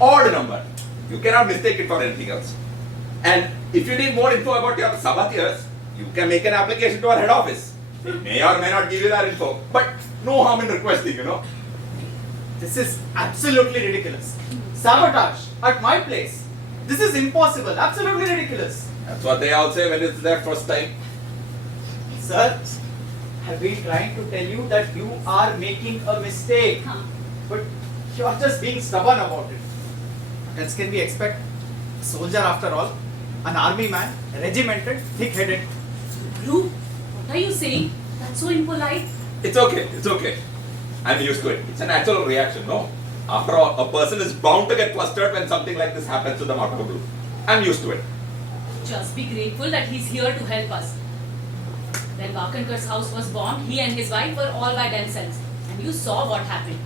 Odd number. You cannot mistake it for anything else. And if you need more info about your saboteurs, you can make an application to our head office. They may or may not give you that info, but no harm in requesting, you know. This is absolutely ridiculous. Sabotage at my place. This is impossible. Absolutely ridiculous. That's what they all say when it's their first time. Sir, I've been trying to tell you that you are making a mistake. But you are just being stubborn about it. What else can we expect? A soldier after all. An army man, regimented, thick-headed. Dhruv, what are you saying? That's so impolite. It's okay, it's okay. I'm used to it. It's a natural reaction, no? After all, a person is bound to get flustered when something like this happens to them out of the blue. I'm used to it. Just be grateful that he's here to help us. When Vakankar's house was bombed, he and his wife were all by themselves. And you saw what happened.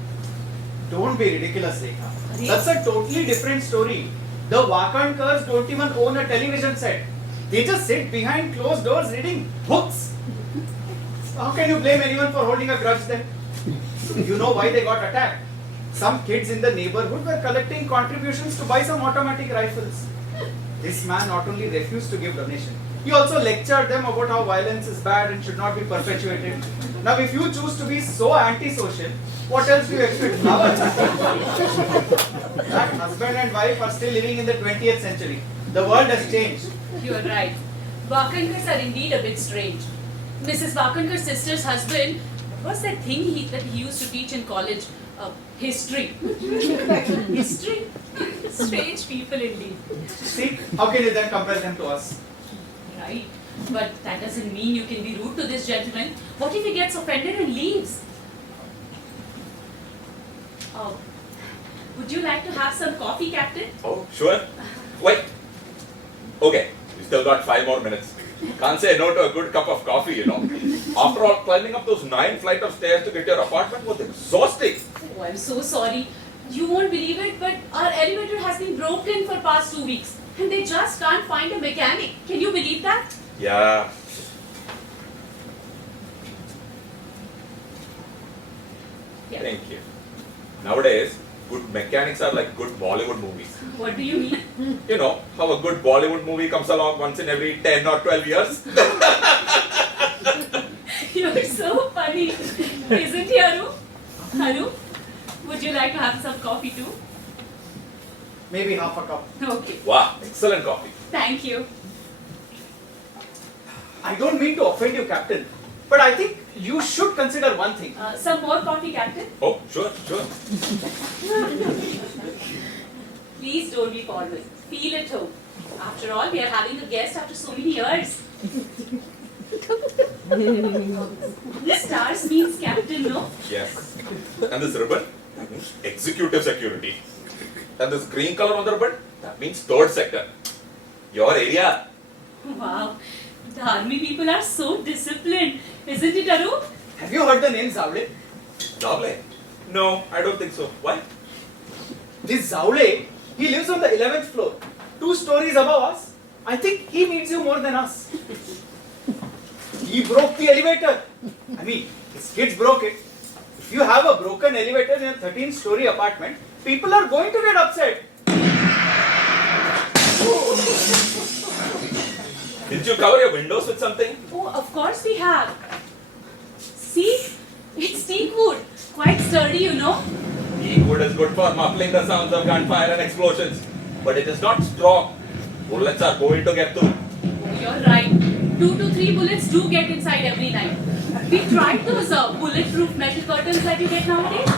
Don't be ridiculous, Rekha. Arey. That's a totally different story. The Vakankars don't even own a television set. They just sit behind closed doors reading books. How can you blame anyone for holding a grudge then? You know why they got attacked. Some kids in the neighborhood were collecting contributions to buy some automatic rifles. This man not only refused to give donation, he also lectured them about how violence is bad and should not be perpetuated. Now if you choose to be so antisocial, what else do you expect now? That husband and wife are still living in the 20th century. The world has changed. You're right. Vakankars are indeed a bit strange. Mrs. Vakankar's sister's husband, what was that thing that he used to teach in college? History. History? Strange people indeed. See, how can you then compare them to us? Right. But that doesn't mean you can be rude to this gentleman. What if he gets offended and leaves? Oh, would you like to have some coffee, Captain? Oh, sure. Wait. Okay, you still got 5 more minutes. Can't say no to a good cup of coffee, you know. After all, climbing up those 9 flights of stairs to get your apartment was exhausting. Oh, I'm so sorry. You won't believe it, but our elevator has been broken for past 2 weeks. And they just can't find a mechanic. Can you believe that? Yeah. Yeah. Thank you. Nowadays, good mechanics are like good Bollywood movies. What do you mean? You know, how a good Bollywood movie comes along once in every 10 or 12 years. You're so funny. Isn't he, Aru? Aru, would you like to have some coffee too? Maybe half a cup. Okay. Wow, excellent coffee. Thank you. I don't mean to offend you, Captain, but I think you should consider one thing. Some more coffee, Captain? Oh, sure, sure. Please don't be formal. Feel at home. After all, we are having a guest after so many years. Stars means captain, no? Yes. And this ribbon, that means executive security. And this green color on the ribbon, that means third sector. Your area. Wow. The army people are so disciplined. Isn't it, Aru? Have you heard the name Zavle? Zavle? No, I don't think so. Why? This Zavle, he lives on the 11th floor, 2 stories above us. I think he needs you more than us. He broke the elevator. I mean, his kids broke it. If you have a broken elevator in a 13-story apartment, people are going to get upset. Did you cover your windows with something? Oh, of course we have. See? It's teak wood. Quite sturdy, you know. Teak wood is good for muffling the sounds of gunfire and explosions. but it is not strong. Bullets are going to get through. You're right. 2 to 3 bullets do get inside every night. We tried those bulletproof metal curtains that you get nowadays,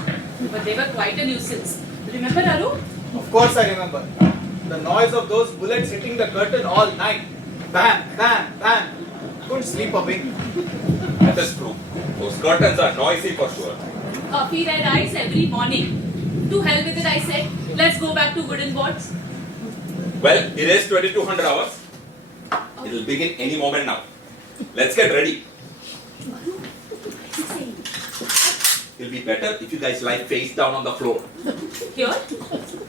but they were quite a nuisance. Remember, Aru? Of course I remember. The noise of those bullets hitting the curtain all night. Bam, bam, bam. Couldn't sleep a wink. That is true. Those curtains are noisy for sure. Coffee red ice every morning. To hell with it, I said. Let's go back to wooden boards. Well, it is 2200 hours. It will begin any moment now. Let's get ready. It'll be better if you guys lie face down on the floor. Here?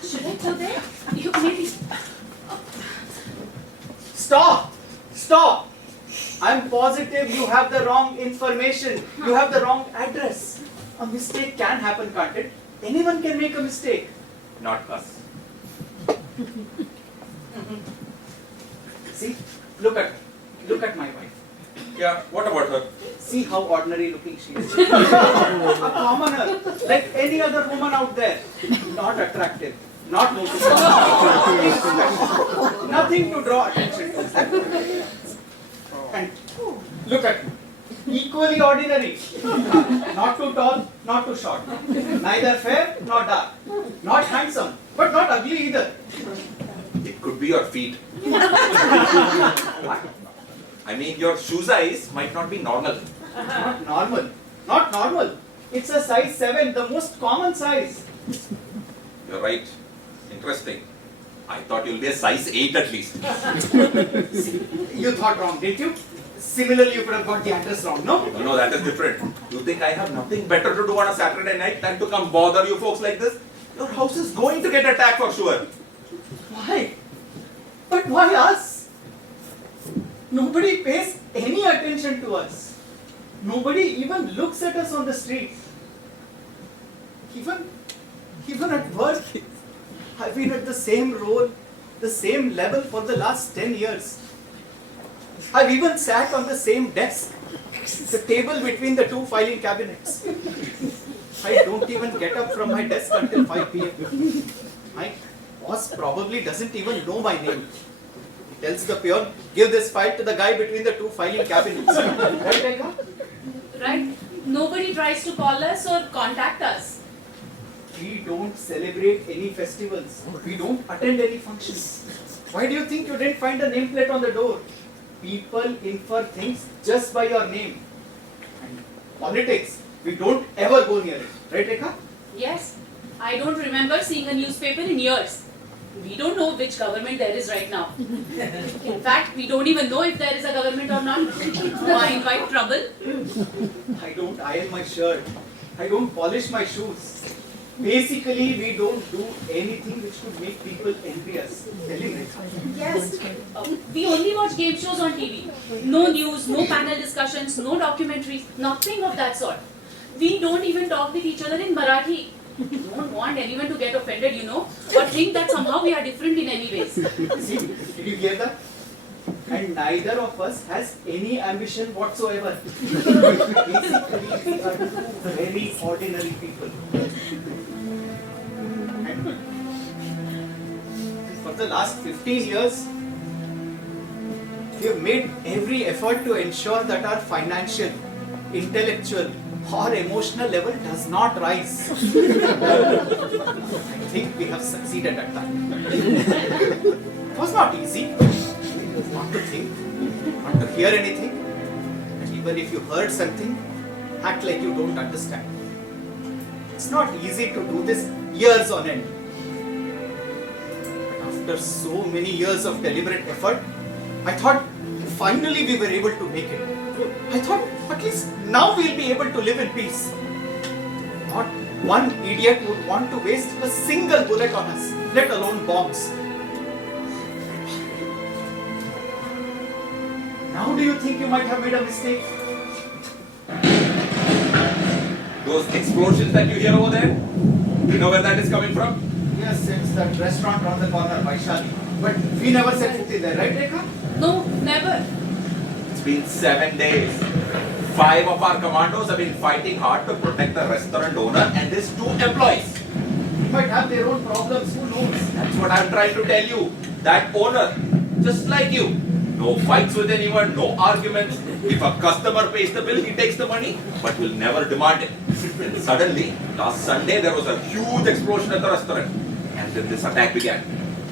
Should I go there? You maybe. Stop! Stop! I'm positive you have the wrong information. You have the wrong address. A mistake can happen, can't it? Anyone can make a mistake. Not us. See? Look at my wife. Yeah, what about her? See how ordinary looking she is. A commoner, like any other woman out there. Not attractive, not noticeable. Nothing to draw attention to. And look at me. Equally ordinary. Not too tall, not too short. Neither fair nor dark. Not handsome, but not ugly either. It could be your feet. I mean, your shoe size might not be normal. Not normal. Not normal. It's a size 7, the most common size. You're right. Interesting. I thought you'll be a size 8 at least. You thought wrong, didn't you? Similarly, you could have got the address wrong, no? No, that is different. You think I have nothing better to do on a Saturday night than to come bother you folks like this? Your house is going to get attacked for sure. Why? But why us? Nobody pays any attention to us. Nobody even looks at us on the street. Even at work, I've been at the same role, the same level for the last 10 years. I've even sat on the same desk, the table between the 2 filing cabinets. I don't even get up from my desk until 5 p.m. My boss probably doesn't even know my name. He tells the peon, give this file to the guy between the 2 filing cabinets. Right, Rekha? Right? Nobody tries to call us or contact us. We don't celebrate any festivals. We don't attend any functions. Why do you think you didn't find a nameplate on the door? People infer things just by your name. And politics, we don't ever go near it. Right, Rekha? Yes. I don't remember seeing a newspaper in years. We don't know which government there is right now. In fact, we don't even know if there is a government or not. Why invite trouble? I don't iron my shirt. I don't polish my shoes. Basically, we don't do anything which could make people envy us. Tell him, Rekha. Yes. We only watch game shows on TV. No news, no panel discussions, no documentaries, nothing of that sort. We don't even talk with each other in Marathi. Don't want anyone to get offended, you know, or think that somehow we are different in any ways. See, did you hear that? And neither of us has any ambition whatsoever. Basically, we are 2 very ordinary people. And for the last 15 years, we have made every effort to ensure that our financial, intellectual, or emotional level does not rise. I think we have succeeded at that. It was not easy. Not to think, not to hear anything. And even if you heard something, act like you don't understand. It's not easy to do this years on end. But after so many years of deliberate effort, I thought finally we were able to make it. I thought at least now we'll be able to live in peace. Not one idiot would want to waste a single bullet on us, let alone bombs. Now do you think you might have made a mistake? Those explosions that you hear over there, you know where that is coming from? Yes, it's that restaurant around the corner, Vaishali. But we never set foot in there, right, Rekha? No, never. It's been 7 days. 5 of our commandos have been fighting hard to protect the restaurant owner and his 2 employees. might have their own problems, who knows? That's what I'm trying to tell you. That owner, just like you, no fights with anyone, no arguments. If a customer pays the bill, he takes the money, but will never demand it. Then suddenly, last Sunday, there was a huge explosion at the restaurant. And then this attack began.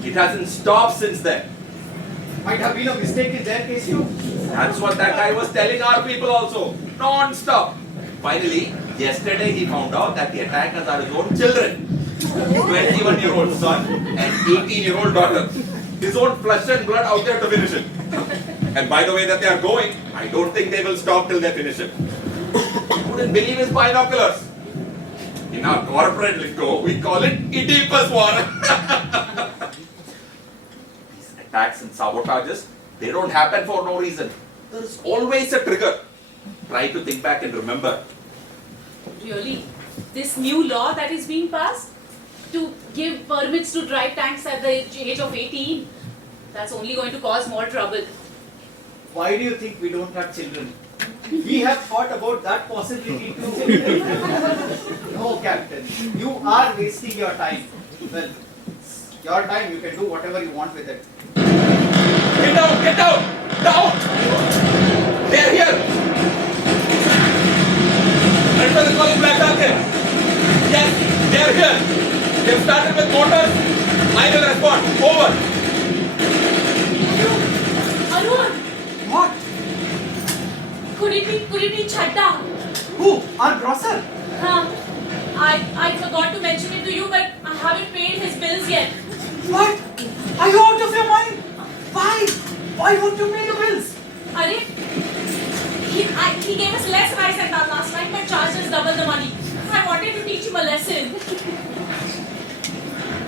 It hasn't stopped since then. Might have been a mistake in their case too. That's what that guy was telling our people also. Non-stop. Finally, yesterday he found out that the attackers are his own children. 21-year-old son and 18-year-old daughter. His own flesh and blood out there to finish him. And by the way that they are going, I don't think they will stop till they finish him. You wouldn't believe his binoculars. In our corporate lingo, we call it Oedipus War. These attacks and sabotages, they don't happen for no reason. There is always a trigger. Try to think back and remember. Really? This new law that is being passed to give permits to drive tanks at the age of 18, that's only going to cause more trouble. Why do you think we don't have children? We have thought about that possibility too. No, Captain. You are wasting your time. Well, your time, you can do whatever you want with it. Get down! Get down! Down! They're here! Enter the calling black target. Yes, they're here. They've started with mortars. I will respond. Over. Arun! What? Could it be Chadda? Who? Our grocer? I forgot to mention it to you, but I haven't paid his bills yet. What? Are you out of your mind? Why? Why won't you pay the bills? Arey, he gave us less rice than that last time, but charged us double the money. I wanted to teach him a lesson.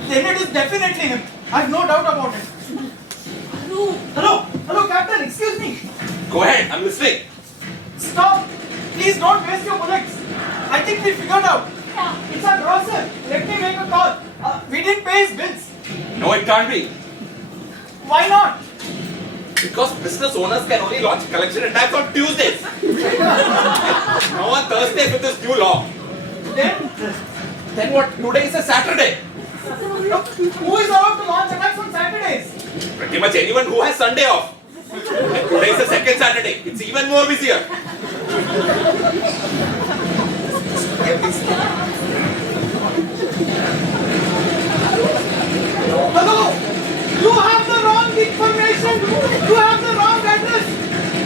Then it is definitely him. I have no doubt about it. Arun! Hello, Captain, excuse me. Go ahead, I'm listening. Stop! Please don't waste your bullets. I think we figured out. Yeah. It's our grocer. Let me make a call. We didn't pay his bills. No, it can't be. Why not? Because business owners can only launch collection attacks on Tuesdays. Now on Thursdays with this new law. Then what? Today is a Saturday. Who is allowed to launch attacks on Saturdays? Pretty much anyone who has Sunday off. And today is the second Saturday. It's even more busier. Hello! You have the wrong information! You have the wrong address!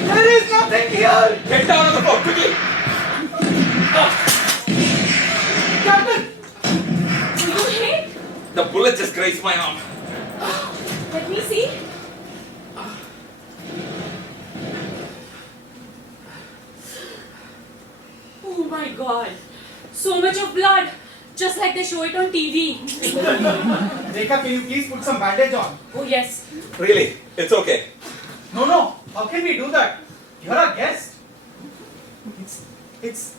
There is nothing here! Get down on the floor, quickly! Captain! Are you hit? The bullet just grazed my arm. Let me see. Oh my god. So much of blood. Just like they show it on TV. Rekha, can you please put some bandage on? Oh yes. Really? It's okay. No. How can we do that? You're a guest. It's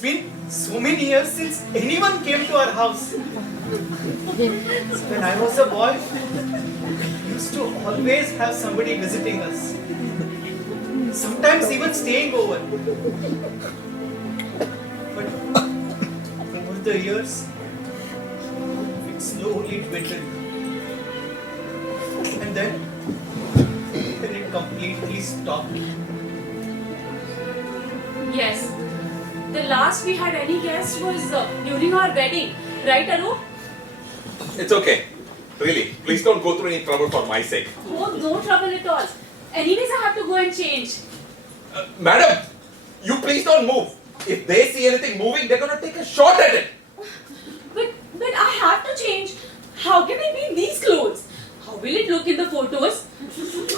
been so many years since anyone came to our house. When I was a boy, we used to always have somebody visiting us. Sometimes even staying over. But over the years, it slowly dwindled. And then it completely stopped. Yes. The last we had any guest was during our wedding. Right, Aru? It's okay. Really. Please don't go through any trouble for my sake. Oh, no trouble at all. Anyways, I have to go and change. Madam, you please don't move. If they see anything moving, they're going to take a shot at it. But I have to change. How can I be in these clothes? How will it look in the photos?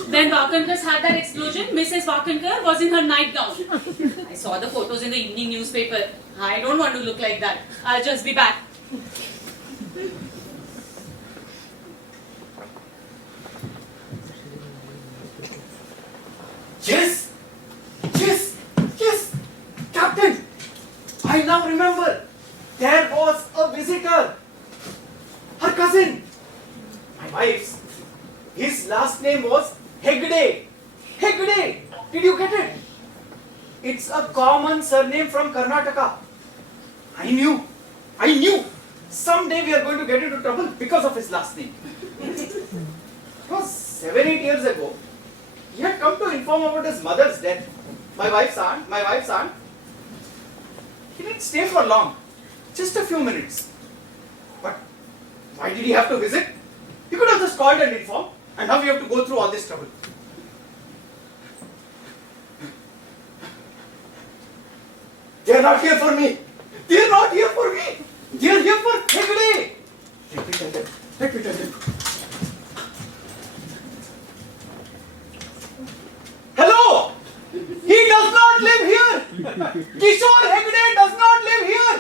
When Vakankars had that explosion, Mrs. Vakankar was in her nightgown. I saw the photos in the evening newspaper. I don't want to look like that. I'll just be back. Yes! Captain! I now remember. There was a visitor. Her cousin. My wife's. His last name was Hegde. Hegde! Did you get it? It's a common surname from Karnataka. I knew. someday we are going to get into trouble because of his last name. Because 7-8 years ago, he had come to inform about his mother's death. My wife's aunt. He didn't stay for long, just a few minutes. But why did he have to visit? He could have just called and informed, and now we have to go through all this trouble. They are not here for me. They are not here for me. They are here for Hegde. Let me tell them. Let me tell them. Hello! He does not live here. Kishore Hegde does not live here.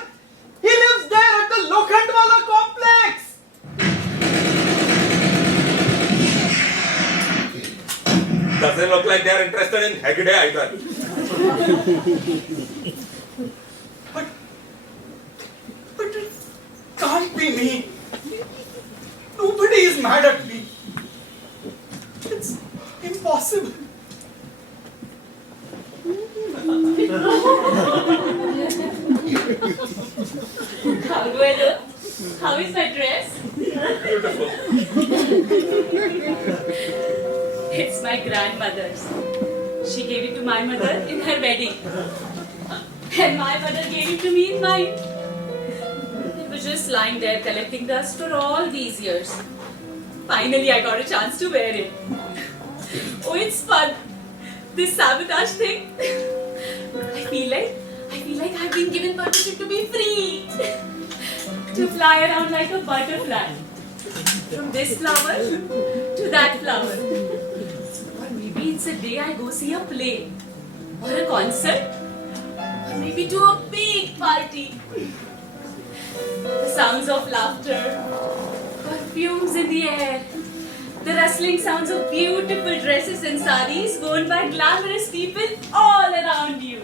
He lives there at the Lokhandwala complex. Doesn't look like they are interested in Hegde either. But it can't be me. Nobody is mad at me. It's impossible. How do I look? How is my dress? Beautiful. It's my grandmother's. She gave it to my mother in her wedding. And my mother gave it to me in mine. It was just lying there collecting dust for all these years. Finally, I got a chance to wear it. Oh, it's fun. This sabotage thing. I feel like I've been given permission to be free. To fly around like a butterfly. From this flower to that flower. Or maybe it's a day I go see a play. Or a concert. Or maybe to a big party. The sounds of laughter. Perfumes in the air. The rustling sounds of beautiful dresses and saris worn by glamorous people all around you.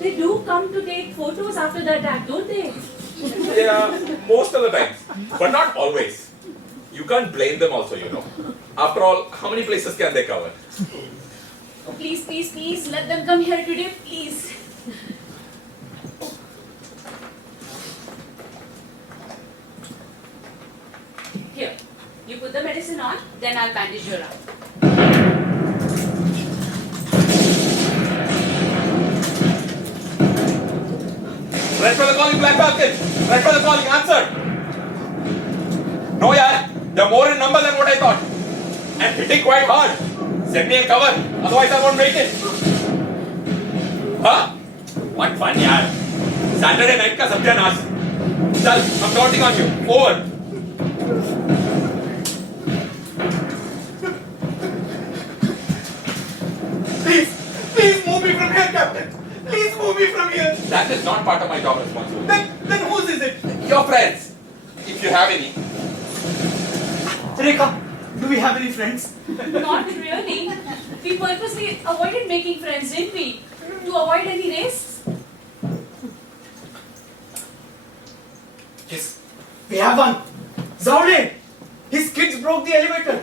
They do come to take photos after the attack, don't they? Yeah, most of the times. But not always. You can't blame them also, you know. After all, how many places can they cover? Oh, please, please, please, let them come here today, please. Here, you put the medicine on, then I'll bandage your arm. Red for the calling, Black Falcon. Red for the calling, answer. No, yeah, they're more in number than what I thought. And hitting quite hard. Send me a cover, otherwise I won't make it. Huh? What fun, yaar. Saturday night ka sabyanas. Chal, I'm counting on you. Over. Please move me from here, Captain. Please move me from here. That is not part of my job responsibility. Then whose is it? Your friends, if you have any. Rekha, do we have any friends? Not really. We purposely avoided making friends, didn't we? To avoid any risks. Yes, we have one. Zawde! His kids broke the elevator.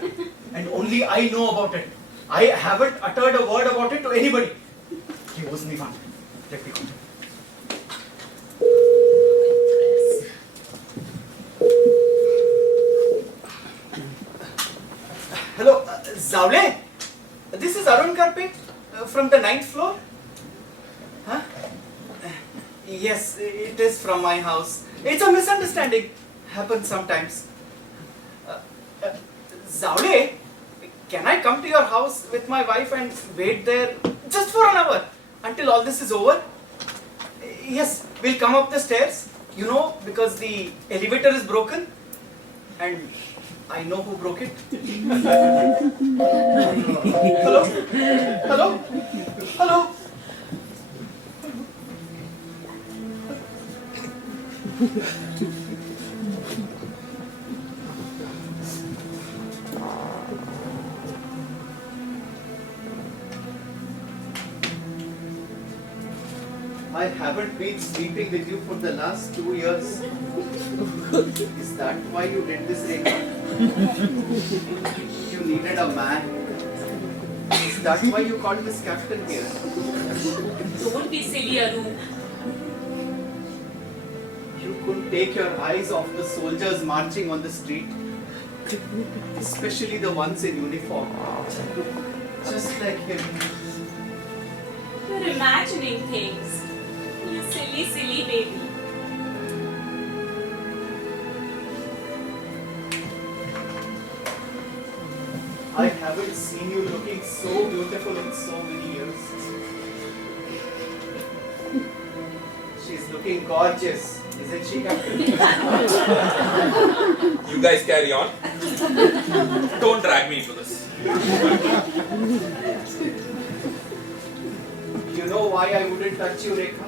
And only I know about it. I haven't uttered a word about it to anybody. He owes me one. Let me go. Hello, Zawle? This is Arun Karpe from the 9th floor. Huh? Yes, it is from my house. It's a misunderstanding. Happens sometimes. Zawle, can I come to your house with my wife and wait there just for an hour until all this is over? Yes, we'll come up the stairs, you know, because the elevator is broken and I know who broke it. Hello? Hello? Hello? I haven't been sleeping with you for the last 2 years. Is that why you did this, Rekha? You needed a man. Is that why you called this captain here? Don't be silly, Arun. couldn't take your eyes off the soldiers marching on the street, especially the ones in uniform, just like him. You're imagining things. You silly, silly baby. I haven't seen you looking so beautiful in so many years. She's looking gorgeous, isn't she, Captain? You guys carry on. Don't drag me into this. You know why I wouldn't touch you, Rekha?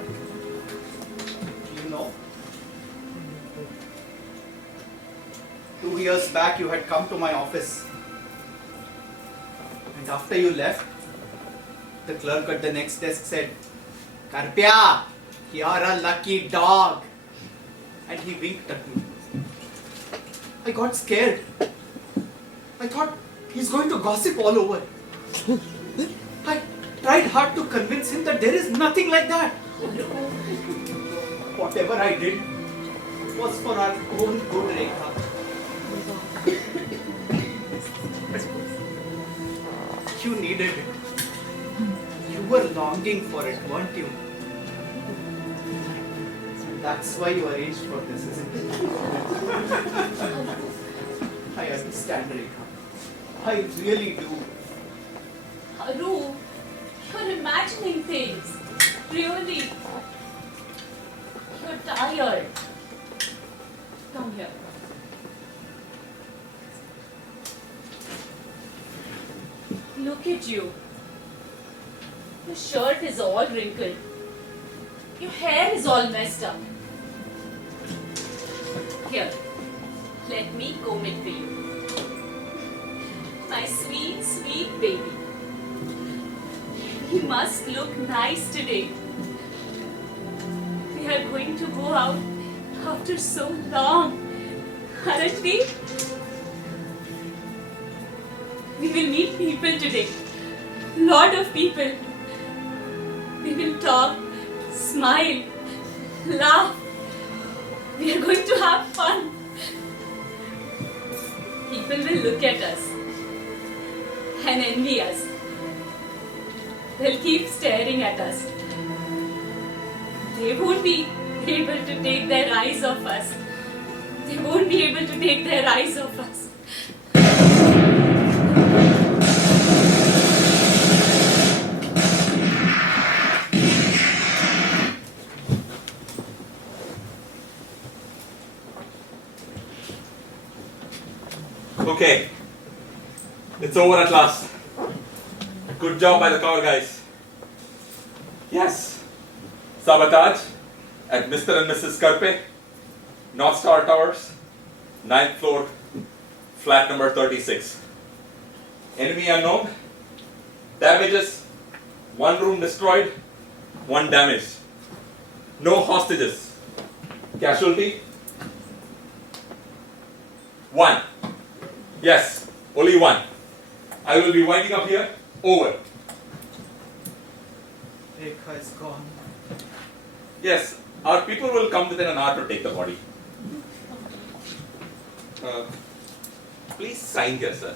You know? 2 years back, you had come to my office. And after you left, the clerk at the next desk said, Karpya, you're a lucky dog. And he winked at me. I got scared. I thought he's going to gossip all over. I tried hard to convince him that there is nothing like that. Whatever I did was for our own good, Rekha. You needed it. You were longing for it, weren't you? That's why you arranged for this, isn't it? I understand, Rekha. I really do. Haru, you're imagining things. Really. You're tired. Come here. Look at you. Your shirt is all wrinkled. Your hair is all messed up. Here, let me comb it for you. My sweet, sweet baby. You must look nice today. We are going to go out after so long, aren't we? We will meet people today. Lot of people. We will talk, smile, laugh. We are going to have fun. People will look at us and envy us. They'll keep staring at us. They won't be able to take their eyes off us. They won't be able to take their eyes off us. Okay, it's over at last. Good job by the cover guys. Yes, sabotage at Mr. and Mrs. Karpe, North Star Towers, 9th floor, flat number 36. Enemy unknown. Damages, 1 room destroyed, 1 damaged. No hostages. Casualty, 1. Yes, only 1. I will be winding up here. Over. Rekha is gone. Yes, our people will come within an hour to take the body. Please sign here, sir.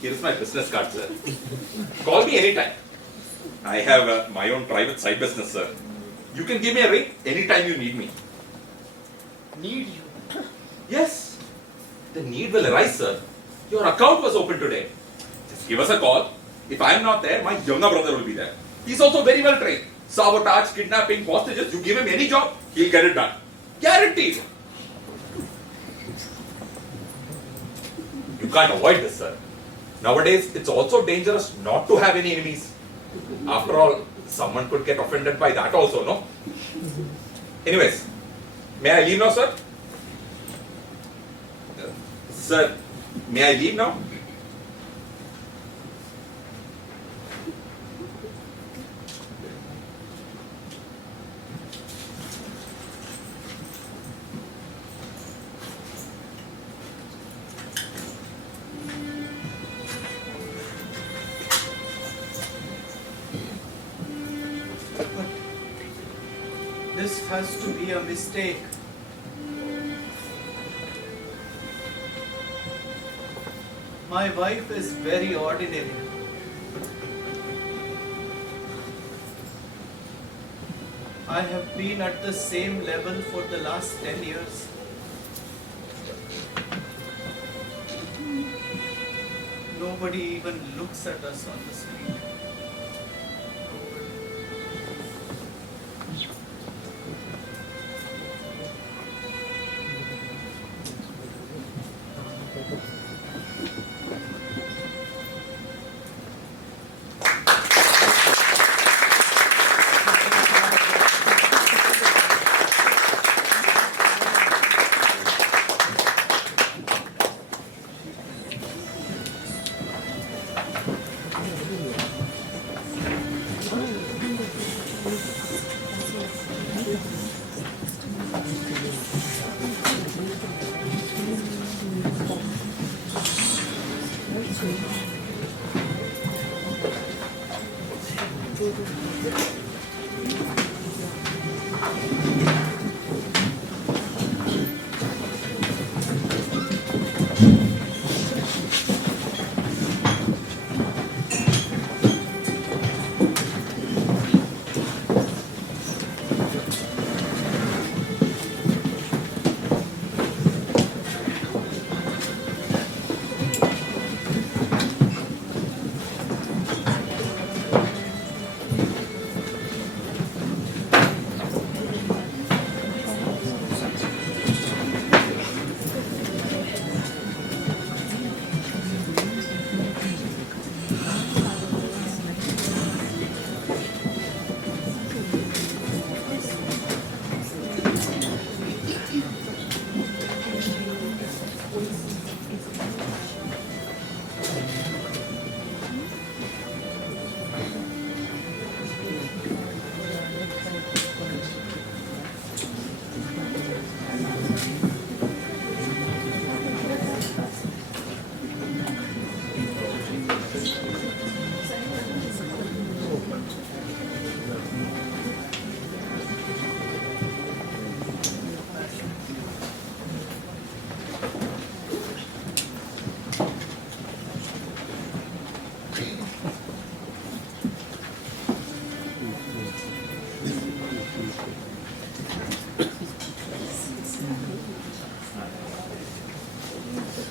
Here is my business card, sir. Call me anytime. I have my own private side business, sir. You can give me a ring anytime you need me. Need you? Yes. The need will arise, sir. Your account was open today. Just give us a call. If I am not there, my younger brother will be there. He's also very well trained. Sabotage, kidnapping, hostages, you give him any job, he'll get it done. Guaranteed. You can't avoid this, sir. Nowadays, it's also dangerous not to have any enemies. After all, someone could get offended by that also, no? Anyways, may I leave now, sir? Sir, may I leave now? This has to be a mistake. My wife is very ordinary. I have been at the same level for the last 10 years. Nobody even looks at us on the street.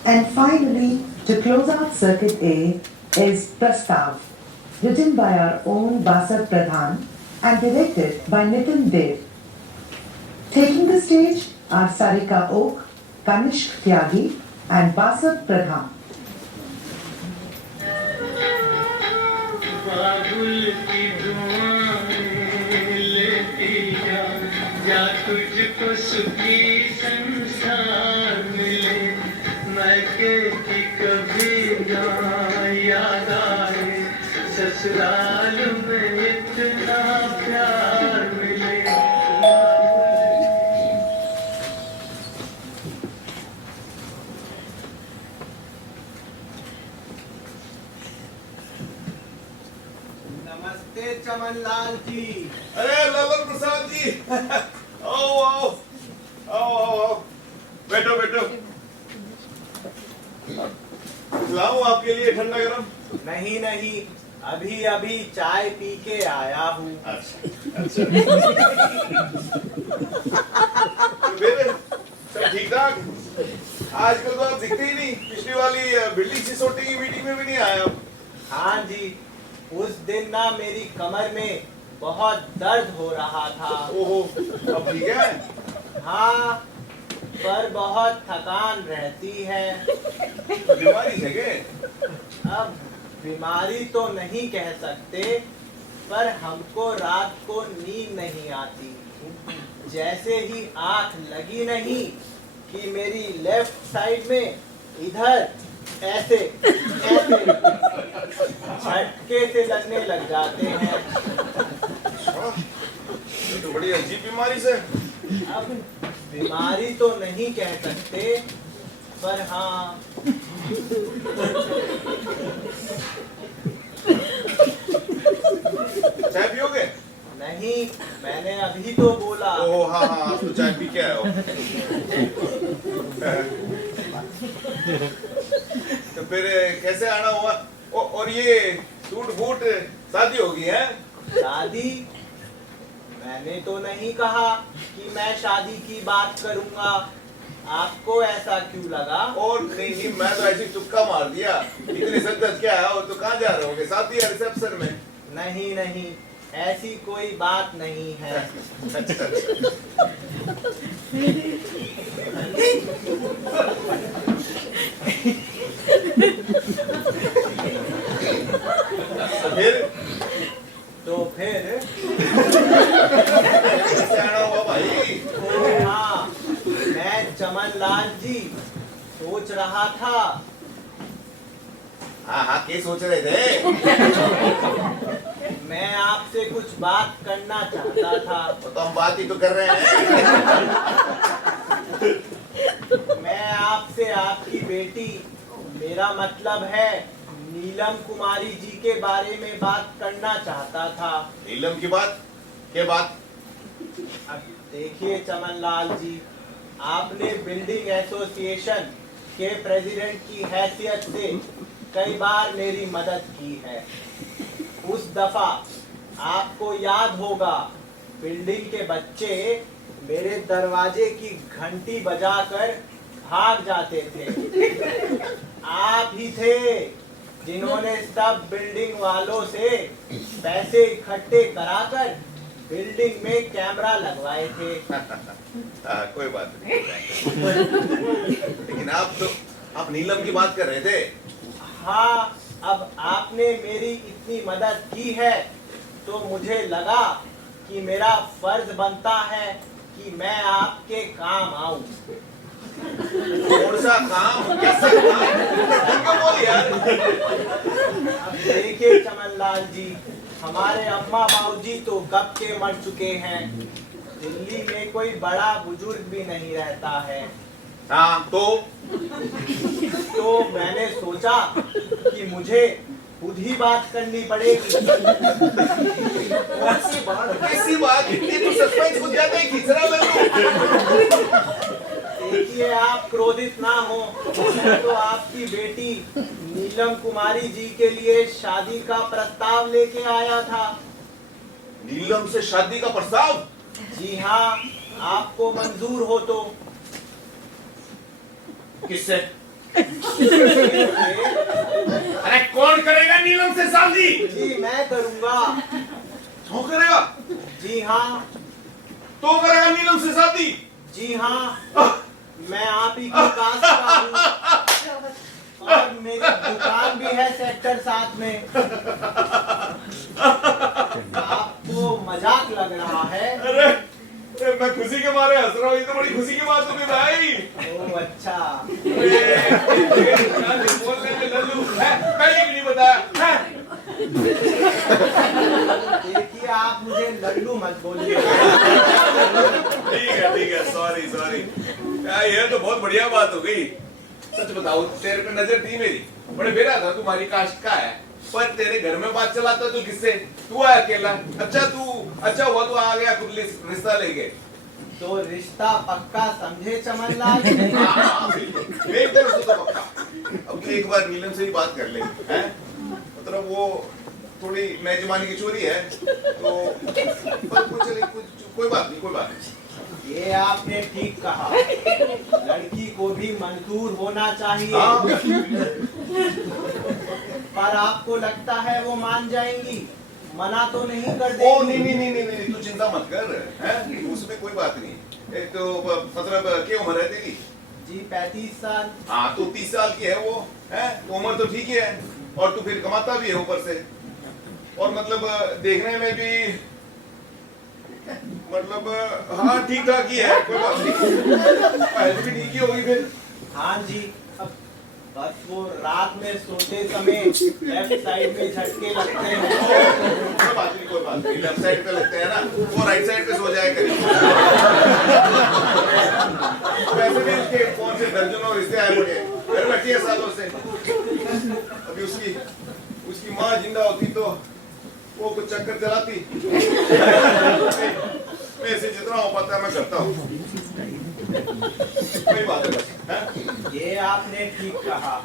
And finally, to close out Circuit A is Prastav, written by our own Basar Pradhan and directed by Nitin Dev. Taking the stage are Sarika Oak, Kanishk Tyagi and Basar Pradhan. बाबुल की दुआएं लेती जा तुझको सुखी संसार मिले मैके की कभी ना याद आए ससुराल में इतना प्यार मिले नमस्ते चमनलाल जी। अरे ललन प्रसाद जी आओ आओ आओ आओ बैठो बैठो लाऊं आपके लिए ठंडा गरम? नहीं नहीं, अभी अभी चाय पी के आया हूँ। अच्छा मेरे सब ठीक ठाक? आजकल तो आप दिखते ही नहीं। पिछली वाली बिल्डिंग सिसोटी की मीटिंग में भी नहीं आया। हाँ जी, उस दिन ना मेरी कमर में बहुत दर्द हो रहा था। ओहो, अब ठीक है? हाँ, पर बहुत थकान रहती है। बीमारी है क्या? अब बीमारी तो नहीं कह सकते, पर हमको रात को नींद नहीं आती। जैसे ही आंख लगी नहीं कि मेरी लेफ्ट साइड में इधर ऐसे ऐसे झटके से लगने लग जाते हैं। तो बड़ी अजीब बीमारी से। अब बीमारी तो नहीं कह सकते, पर हाँ चाय पियोगे? नहीं, मैंने अभी तो बोला। ओह हाँ हाँ, तो चाय पी के आए हो। तो फिर कैसे आना हुआ? और ये सूट बूट शादी होगी है? शादी? मैंने तो नहीं कहा कि मैं शादी की बात करूंगा। आपको ऐसा क्यों लगा? और नहीं, मैं तो ऐसी तुक्का मार दिया। इतनी सच क्या है? और तो कहाँ जा रहे होगे? शादी या रिसेप्शन में? नहीं नहीं, ऐसी कोई बात नहीं है। अच्छा तो फिर कैसे आना हुआ भाई? ओ हाँ, मैं चमन लाल जी सोच रहा था। हाँ हाँ, क्या सोच रहे थे? मैं आपसे कुछ बात करना चाहता था। तो हम बात ही तो कर रहे हैं। मैं आपसे आपकी बेटी, मेरा मतलब है नीलम कुमारी जी के बारे में बात करना चाहता था। नीलम की बात? क्या बात? अब देखिए चमन लाल जी, आपने बिल्डिंग एसोसिएशन के प्रेसिडेंट की हैसियत से कई बार मेरी मदद की है। उस दफा आपको याद होगा, बिल्डिंग के बच्चे मेरे दरवाजे की घंटी बजाकर भाग जाते थे। आप ही थे जिन्होंने सब बिल्डिंग वालों से पैसे इकट्ठे कराकर बिल्डिंग में कैमरा लगवाए थे। कोई बात नहीं। लेकिन आप नीलम की बात कर रहे थे? हाँ, अब आपने मेरी इतनी मदद की है तो मुझे लगा कि मेरा फर्ज बनता है कि मैं आपके काम आऊं। कौन सा काम? कैसा काम? बोल यार। अब देखिए चमन लाल जी, हमारे अम्मा बाबूजी तो कब के मर चुके हैं। दिल्ली में कोई बड़ा बुजुर्ग भी नहीं रहता है। हाँ तो मैंने सोचा कि मुझे खुद ही बात करनी पड़ेगी। कैसी बात? इतनी तो सस्पेंस हो जाता है, खिचड़ा लगा। देखिए आप क्रोधित ना हो, मैं तो आपकी बेटी नीलम कुमारी जी के लिए शादी का प्रस्ताव लेके आया था। नीलम से शादी का प्रस्ताव? जी हाँ, आपको मंजूर हो तो। किससे? अरे कौन करेगा नीलम से शादी? जी मैं करूंगा। तो करेगा? जी हाँ। तो करेगा नीलम से शादी? जी हाँ, मैं आप ही की कास्ट का हूँ और मेरी दुकान भी है सेक्टर 7 में। आपको मजाक लग रहा है? अरे मैं खुशी के मारे हंस रहा हूँ, ये तो बड़ी खुशी की बात होगी भाई। ओह अच्छा। बोलने में लल्लू है, पहले भी नहीं बताया। देखिए आप मुझे लल्लू मत बोलिए। ठीक है, सॉरी। ये तो बहुत बढ़िया बात हो गई। सच बताओ, तेरे पे नजर थी मेरी, बड़े बेरा था तुम्हारी कास्ट का है, पर तेरे घर में बात चलाता तो किससे? तू आया अकेला। अच्छा हुआ तू आ गया, खुद रिश्ता लेके। तो रिश्ता पक्का समझे चमन लाल? एक तरफ तो पक्का। अब एक बार नीलम से ही बात कर ले, हैं? मतलब वो थोड़ी मेजबानी की चोरी है, तो कोई बात नहीं। ये आपने ठीक कहा, लड़की को भी मंजूर होना चाहिए। पर आपको लगता है वो मान जाएंगी? मना तो नहीं कर देंगी? ओ नहीं, तू चिंता मत कर, हैं? उसमें कोई बात नहीं। एक तो मतलब क्या उम्र है तेरी? जी 35 साल। हाँ तो 30 साल की है वो, है? तो उम्र तो ठीक ही है, और तू फिर कमाता भी है ऊपर से, और मतलब देखने में भी मतलब हाँ ठीक ठाक ही है, कोई बात नहीं। पहले भी ठीक ही होगी फिर। हाँ जी, अब बस वो रात में सोते समय लेफ्ट साइड में झटके लगते हैं। कोई बात नहीं, लेफ्ट साइड पे लगते हैं ना, वो राइट साइड पे सो जाए करीब। वैसे भी उसके कौन से दर्जनों रिश्ते आए पड़े, घर बैठी है सालों से। अभी उसकी माँ जिंदा होती तो वो कुछ चक्कर चलाती। मैं से जितना हो पाता है मैं करता हूँ। कोई बात नहीं। ये आपने ठीक कहा।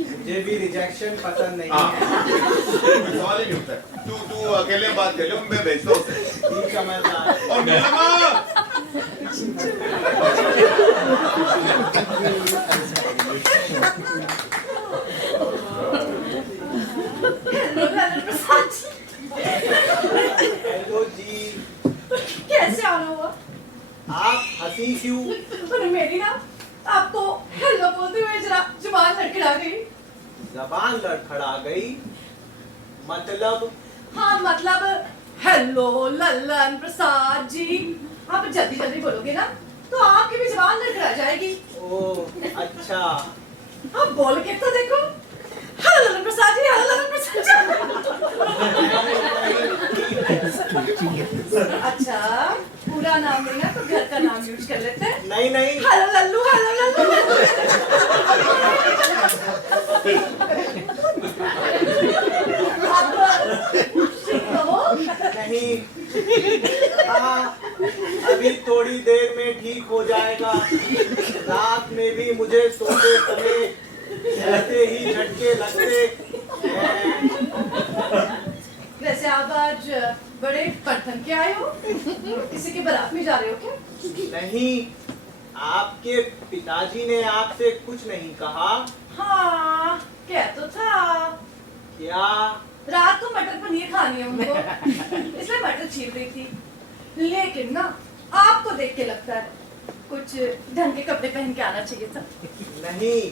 मुझे भी रिजेक्शन पसंद नहीं है। सवाल ही नहीं उठता। तू अकेले बात कर लो, मैं भेजता हूँ उसे। ठीक समझदार। और नीलमा! हेलो जी। कैसे आना हुआ? आप हंसी क्यों? पर मेरी ना आपको हेलो बोलते हुए जरा जुबान लड़खड़ा गई। जबान लड़खड़ा गई? मतलब? हाँ मतलब हेलो लल्लन प्रसाद जी। आप जल्दी जल्दी बोलोगे ना तो आपकी भी जुबान लड़खड़ा जाएगी। ओह अच्छा। आप बोल के तो देखो। Hello Lallan Prasad ji, hello Lallan Prasad ji. अच्छा पूरा नाम लेना तो घर का नाम यूज कर लेते हैं। नहीं नहीं। Hello Lallu, hello Lallu. नहीं। हाँ अभी थोड़ी देर में ठीक हो जाएगा। रात में भी मुझे सोते समय ऐसे ही झटके लगते हैं। वैसे आप आज बड़े पटखन के आए हो? किसी की बारात में जा रहे हो क्या? नहीं, आपके पिताजी ने आपसे कुछ नहीं कहा? हाँ क्या तो था। क्या? रात को मटर पनीर खानी है उनको, इसलिए मटर छील रही थी। लेकिन ना आपको देख के लगता है कुछ ढंग के कपड़े पहन के आना चाहिए था। नहीं,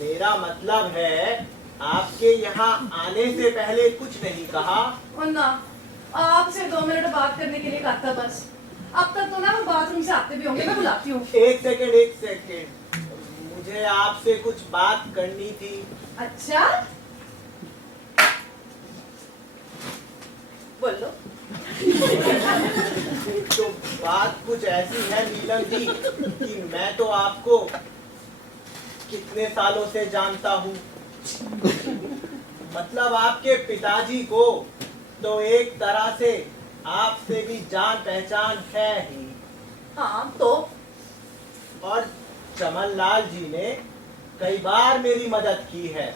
मेरा मतलब है आपके यहाँ आने से पहले कुछ नहीं कहा? और ना आपसे 2 मिनट बात करने के लिए कहा था बस। अब तक तो ना वो बाथरूम से आते भी होंगे, मैं बुलाती हूँ। एक सेकेंड। मुझे आपसे कुछ बात करनी थी। अच्छा बोलो। तो बात कुछ ऐसी है नीलम जी कि मैं तो आपको कितने सालों से जानता हूँ। मतलब आपके पिताजी को तो एक तरह से आपसे भी जान पहचान है ही। हाँ तो? और चमन लाल जी ने कई बार मेरी मदद की है।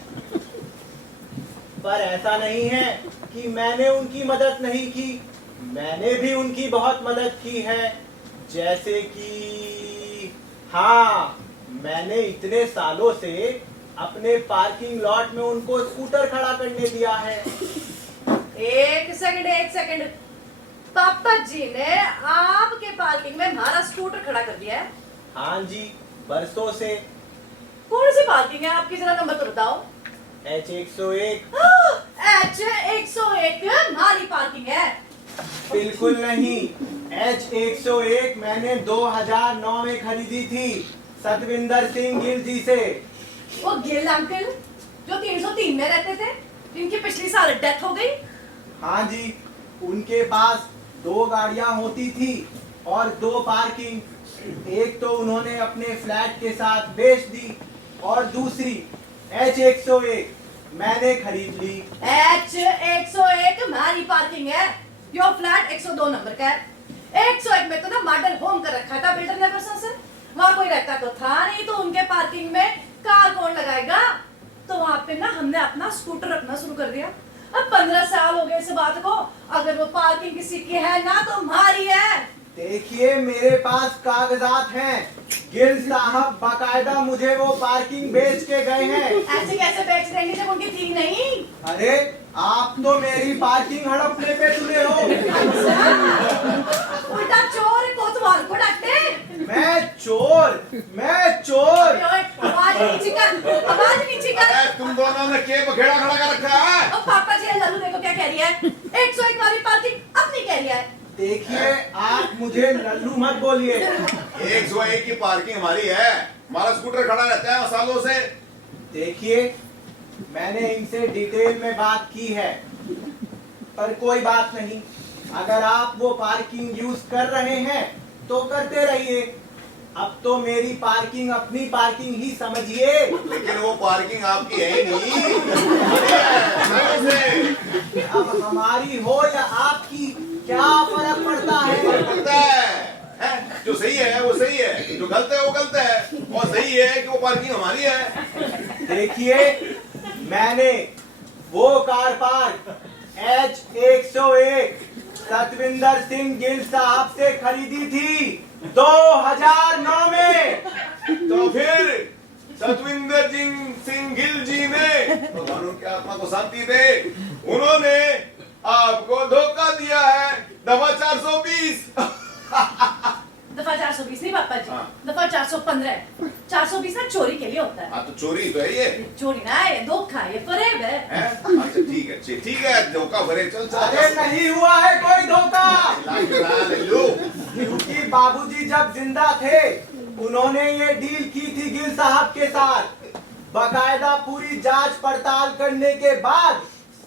पर ऐसा नहीं है कि मैंने उनकी मदद नहीं की, मैंने भी उनकी बहुत मदद की है। जैसे कि हाँ, मैंने इतने सालों से अपने पार्किंग लॉट में उनको स्कूटर खड़ा करने दिया है। एक सेकंड। पापा जी ने आपके पार्किंग में हमारा स्कूटर खड़ा कर दिया है? हाँ जी, बरसों से। कौन सी पार्किंग है आपकी, जरा नंबर तो बताओ। H101। H101 हमारी पार्किंग है। बिल्कुल नहीं, H101 मैंने 2009 में खरीदी थी सतविंदर सिंह गिल जी से। वो गिल अंकल जो 303 में रहते थे, जिनकी पिछली साल डेथ हो गई। हाँ जी, उनके पास 2 गाड़ियां होती थी और 2 पार्किंग। एक तो उन्होंने अपने फ्लैट के साथ बेच दी और दूसरी H101 मैंने खरीद ली। H101 हमारी पार्किंग है। योर फ्लैट 102 नंबर का है। 101 में तो ना मॉडल होम कर रखा था बिल्डर ने परसों। वहाँ कोई रहता तो था नहीं, तो उनके पार्किंग में कार कौन लगाएगा? तो वहाँ पे ना हमने अपना स्कूटर रखना शुरू कर दिया। अब 15 साल हो गए इस बात को। अगर वो पार्किंग किसी की है ना तो हमारी है। देखिए मेरे पास कागजात हैं। गिल साहब बाकायदा मुझे वो पार्किंग बेच के गए हैं। ऐसे कैसे बेच देंगे जब उनकी थी नहीं? अरे आप तो मेरी पार्किंग हड़पने पे तुले हो। उल्टा चोर कोतवाल को डांटे। मैं चोर। आवाज नीचे कर। तुम दोनों ने के बखेड़ा खड़ा कर रखा है। और पापा जी लल्लू देखो क्या कह रही है। 101 वाली पार्किंग अपनी कह रही है। देखिए आप मुझे लल्लू मत बोलिए। 101 की पार्किंग हमारी है, हमारा स्कूटर खड़ा रहता है सालों से। देखिए मैंने इनसे डिटेल में बात की है, पर कोई बात नहीं। अगर आप वो पार्किंग यूज कर रहे हैं तो करते रहिए, अब तो मेरी पार्किंग अपनी पार्किंग ही समझिए। लेकिन वो पार्किंग आपकी है ही नहीं। अब हमारी हो या आपकी क्या फर्क पड़ता है? पड़ता है, जो सही है वो सही है, जो गलत है वो गलत है, और सही है कि वो पार्किंग हमारी है। देखिए, मैंने वो car park H101 Satwinder Singh Gill साहब से खरीदी थी 2009 में। तो फिर सतविंदर सिंह गिल जी ने, भगवान उनकी आत्मा को शांति दे, उन्होंने आपको धोखा दिया है। दफा 420। दफा 420 नहीं पापा जी, दफा 415 है। 420 ना चोरी के लिए होता है। हाँ तो चोरी तो है ये। चोरी ना है, ये धोखा, ये फरेब है। अच्छा ठीक है धोखा फरेब चल। अरे नहीं हुआ है कोई धोखा, क्योंकि बाबूजी जब जिंदा थे उन्होंने ये डील की थी गिल साहब के साथ। बकायदा पूरी जांच पड़ताल करने के बाद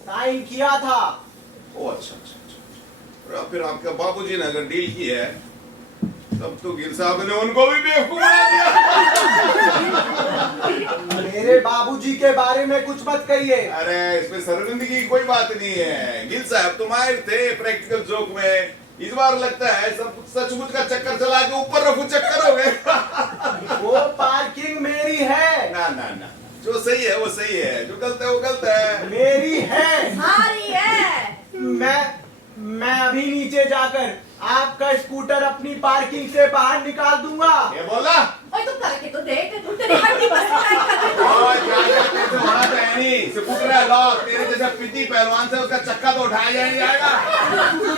साइन किया था। ओ अच्छा। फिर आपके बाबूजी ने अगर डील की है तब तो गिल साहब ने उनको भी बेवकूफ बना दिया। मेरे बाबूजी के बारे में कुछ मत कहिए। अरे इसमें शर्मिंदगी की कोई बात नहीं है। गिल साहब तो माहिर थे प्रैक्टिकल जोक में। इस बार लगता है सब सचमुच का चक्कर चला के ऊपर रफू चक्कर हो गए। वो पार्किंग मेरी है। ना जो सही है वो सही है, जो गलत है वो गलत है। मेरी है। हमारी है। मैं अभी नीचे जाकर आपका स्कूटर अपनी पार्किंग से बाहर निकाल दूंगा। ये बोला? ओए तुम करके तो देख, तेरी हड्डी बस स्कूटर है लॉक, तेरे जैसा पिटी पहलवान से उसका चक्का तो उठाया जाएगा।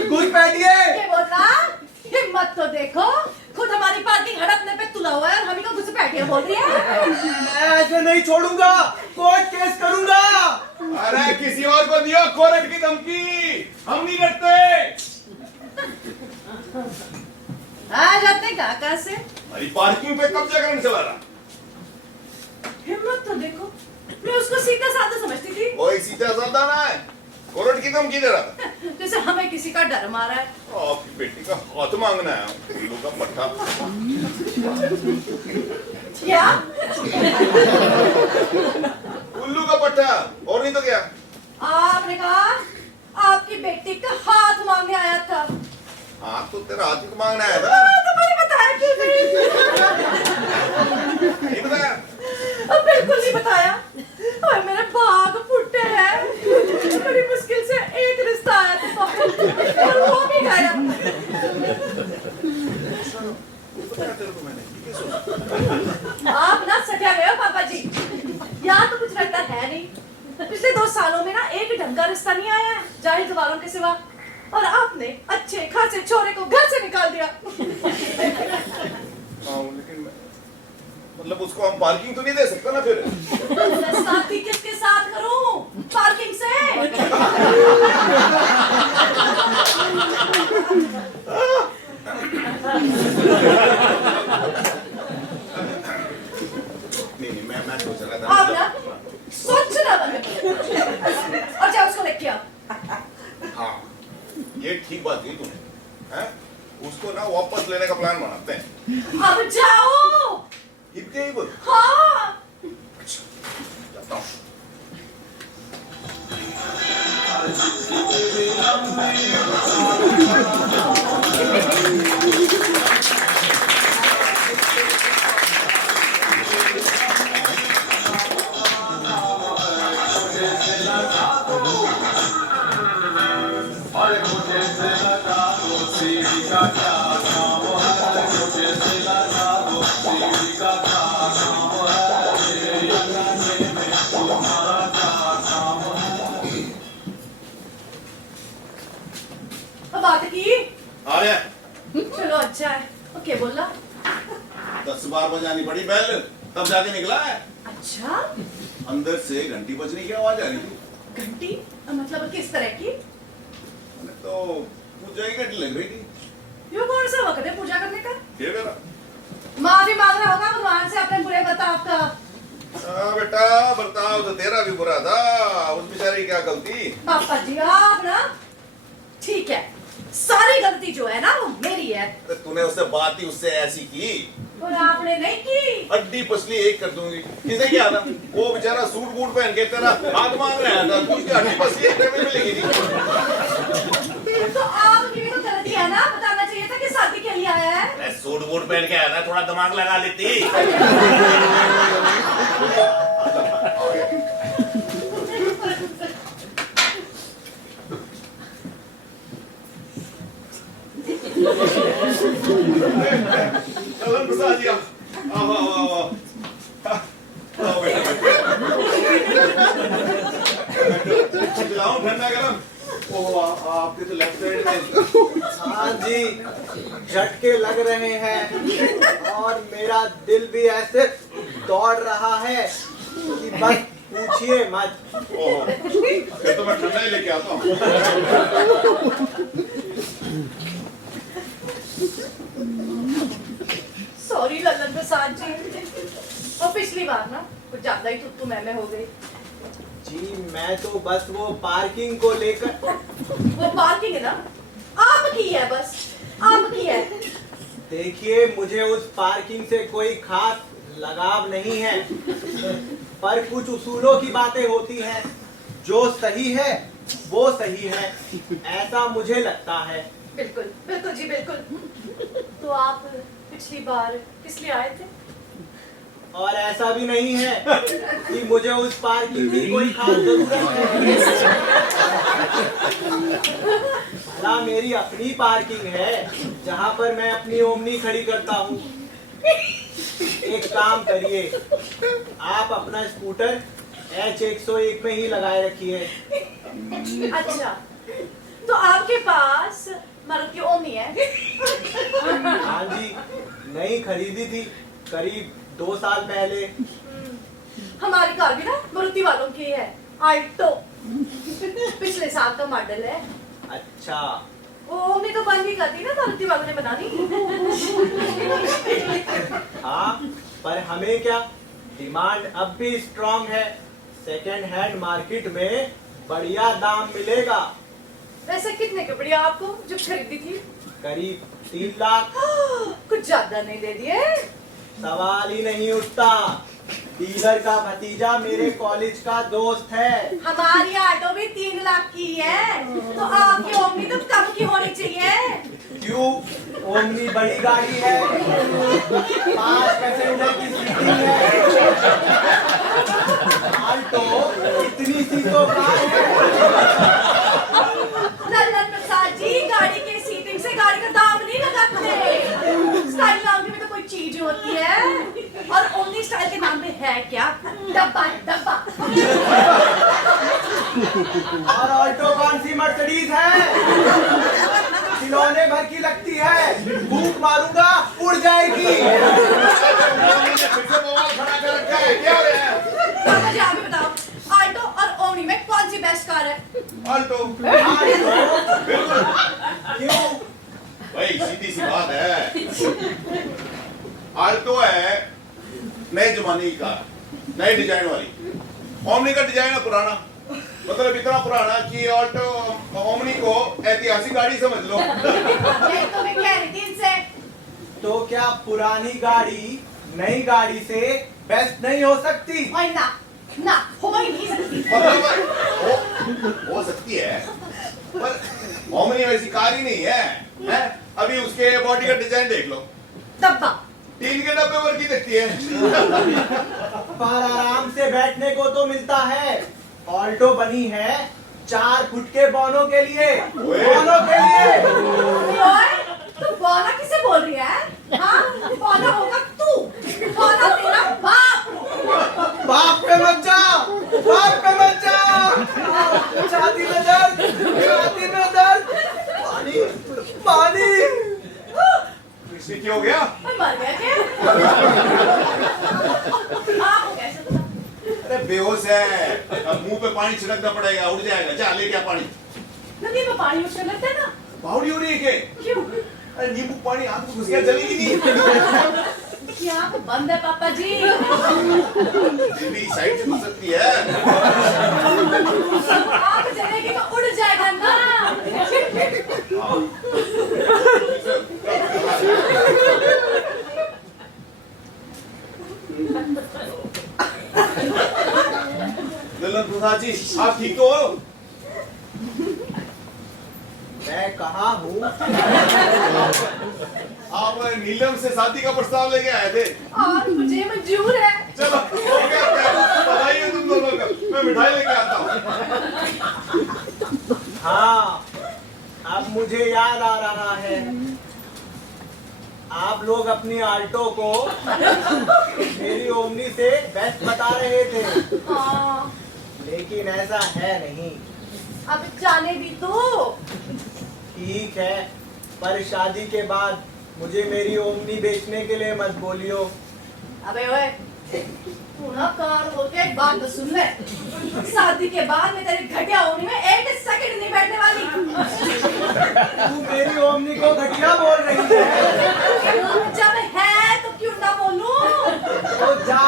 कुछ बैठिए। ये बोलता हिम्मत तो देखो, खुद हमारी पार्किंग हड़पने पे तुला हुआ है और हम ही को घुसपैठिया बोल रही है। मैं ऐसे नहीं छोड़ूंगा, कोर्ट केस करूंगा। अरे किसी और को दियो कोर्ट की धमकी, हम नहीं करते। आज आते कहाँ से? हमारी पार्किंग पे कब्जा करने चला रहा। हिम्मत तो देखो, मैं उसको सीधा साधा समझती थी। वही सीधा साधा ना है, कोर्ट की धमकी दे रहा था। जैसे हमें किसी का डर मारा है। आपकी बेटी का हाथ मांगना है, उल्लू का पट्टा। क्या? उल्लू का पट्टा, और नहीं तो क्या? आपने कहा आपकी बेटी का हाथ मांगने आया था। हाँ तो तेरा हाथ ही तो मांगना आया था। तुम्हें बताया क्यों नहीं? नहीं बताया? बिल्कुल नहीं बताया। और मेरे भाग फुटे हैं। बड़ी मुश्किल से एक रिश्ता आया था और वो भी गया। आप ना सजा गए हो पापा जी। यहाँ तो कुछ रहता है नहीं। पिछले 2 सालों में ना एक ढंग का रिश्ता नहीं आया है जाहिर दीवारों के सिवा, और आपने अच्छे खासे छोरे को घर से निकाल दिया। लेकिन मतलब उसको हम पार्किंग तो नहीं दे सकते ना फिर। शादी किसके साथ करूं? पार्किंग से। नहीं मैं सोच रहा था। आप ना सोचना बंद करो और जाओ उसको लेके आओ। हाँ ये ठीक बात कही तूने, हैं? उसको ना वापस लेने का प्लान बनाते हैं। अब जाओ। हाँ। जाता हूँ। बात की। अरे चलो अच्छा है। ओके बोला 10 बार बजानी पड़ी बेल, तब जाके निकला है। अच्छा अंदर से घंटी बजने की आवाज आ रही थी। घंटी मतलब किस तरह की? तो पूजा की घंटी लग रही थी। ये कौन सा वक्त है पूजा करने का? ये मेरा माफी मांग रहा होगा भगवान से अपने बुरे बर्ताव का। बेटा बर्ताव तो तेरा भी बुरा था, उस बेचारी की क्या गलती। पापा जी आप ना ठीक है, सारी गलती जो है ना वो मेरी है। तूने उससे बात ही उससे ऐसी की और आपने नहीं की। अड्डी पसली एक कर दूंगी। किसे क्या था? वो बेचारा सूट बूट पहन के तेरा हाथ मांग रहा था, तू उसकी अड्डी पसली एक करने मिलेगी नहीं। तो आपकी भी तो गलती है ना, बताना चाहिए था कि शादी के लिए आया है। मैं सूट बूट पहन के आया था, थोड़ा दिमाग लगा लेती। प्रसाद जी, आओ ठंडा गरम। आपके तो लेफ्ट साइड में। हाँ जी, झटके लग रहे हैं और मेरा दिल भी ऐसे दौड़ रहा है कि बस पूछिए मत। फिर तो मैं ठंडा ही लेके आता हूँ। सॉरी लल्लन प्रसाद जी, और पिछली बार ना कुछ ज्यादा ही तुत्तू मैं हो गई। जी मैं तो बस वो पार्किंग को लेकर। वो पार्किंग है ना, आपकी है, बस आपकी है। देखिए मुझे उस पार्किंग से कोई खास लगाव नहीं है, पर कुछ उसूलों की बातें होती हैं। जो सही है वो सही है, ऐसा मुझे लगता है। बिल्कुल बिल्कुल जी बिल्कुल। तो आप पिछली बार किस लिए आए थे? और ऐसा भी नहीं है कि मुझे उस पार्किंग की कोई खास जरूरत है। ना मेरी अपनी पार्किंग है जहाँ पर मैं अपनी ओमनी खड़ी करता हूँ। एक काम करिए, आप अपना स्कूटर H101 में ही लगाए रखिए। अच्छा, तो आपके पास मर्द की ओमनी है? हाँ जी, नई खरीदी थी करीब 2 साल पहले। हमारी कार भी ना मारुति वालों की है, आल्टो। पिछले साल का मॉडल है। अच्छा, वो ओमनी तो बंद ही कर दी ना मारुति वालों ने बनानी। हाँ, पर हमें क्या, डिमांड अब भी स्ट्रांग है। सेकेंड हैंड मार्केट में बढ़िया दाम मिलेगा। वैसे कितने की पड़ी आपको जो खरीदी थी? करीब 3 लाख। कुछ ज्यादा नहीं दे दिए? सवाल ही नहीं उठता। डीलर का भतीजा मेरे कॉलेज का दोस्त है। हमारी ऑटो भी 3 लाख की है, तो आपकी ओमनी तो कम की होनी चाहिए। क्यों? ओमनी बड़ी गाड़ी है, 5 पैसेंजर की सीटिंग है। ऑल्टो इतनी सीटों का है। लल्लन प्रसाद जी, गाड़ी के सीटिंग से गाड़ी का दाम नहीं लगाते। स्टाइल नाम की भी तो कोई चीज होती है, और ओमनी स्टाइल के नाम में है क्या? डब्बा है, डब्बा। और ऑल्टो कौन सी मर्सिडीज है? खिलौने भर की लगती है, भूख मारूंगा उड़ जाएगी। पापा जी आप ही बताओ, ऑल्टो और ओमनी में कौन सी बेस्ट कार है? ऑल्टो। क्यों? भाई सीधी सी बात है, ऑल्टो है नए जमाने की कार, नए डिजाइन वाली। ओमनी का डिजाइन है पुराना, मतलब इतना पुराना कि ऑल्टो ओमनी को ऐतिहासिक गाड़ी समझ लो। यही तो मैं कह रही थी इनसे। तो क्या पुरानी गाड़ी नई गाड़ी से बेस्ट नहीं हो सकती? और ना, ना हो ही नहीं सकती। हो सकती है, पर ओमनी वैसी कार ही नहीं है, हैं? अभी उसके बॉडी का डिजाइन देख लो, डब्बा। टीन के डब्बे पर की दिखती है। पर आराम से बैठने को तो मिलता है। ऑल्टो बनी है 4 फुट के बौनों के लिए। बौनों के लिए। तू बौना किसे बोल रही है? हाँ, बौना होगा तू, बौना तेरा बाप। बाप पे मत जा, बाप पे मत जा। छाती में दर्द, छाती में दर्द। पानी, पानी। इससे क्या हो गया? मैं मर गया क्या? आप हो कैसे पता? अरे बेहोश है, अब मुंह पे पानी छिड़कना पड़ेगा, उड़ जाएगा। जा लेके आ पानी। नदी में पानी उछल लगता है ना? बावड़ी हो रही है के? क्यों? अरे नींबू पानी हाथ में घुस गया, जलेगी नहीं। क्या तो बंद है पापा जी। दीदी साइड से घुस सकती है। आप जलेगी तो उड़ जाएगा ना। प्रसाद जी, आप ठीक तो हो? मैं कहाँ हूँ? आप नीलम से शादी का प्रस्ताव लेके आए थे। और मुझे मंजूर है। चलो, हो गया, बधाई है तुम दोनों का। मैं मिठाई लेके आता हूँ। हाँ, अब मुझे याद आ रहा है। आप लोग अपनी आल्टो को मेरी ओमनी से बेस्ट बता रहे थे, लेकिन ऐसा है नहीं। अब जाने भी तो। ठीक है, पर शादी के बाद मुझे मेरी ओमनी बेचने के लिए मत बोलियो। अबे ओए, तू ना कार बोल के एक बात तो सुन ले। शादी के बाद मैं तेरी घटिया ओमनी में एक सेकंड नहीं बैठने वाली। तू मेरी ओमनी को घटिया बोल रही है। जब है तो क्यों ना बोलूं? तो जा,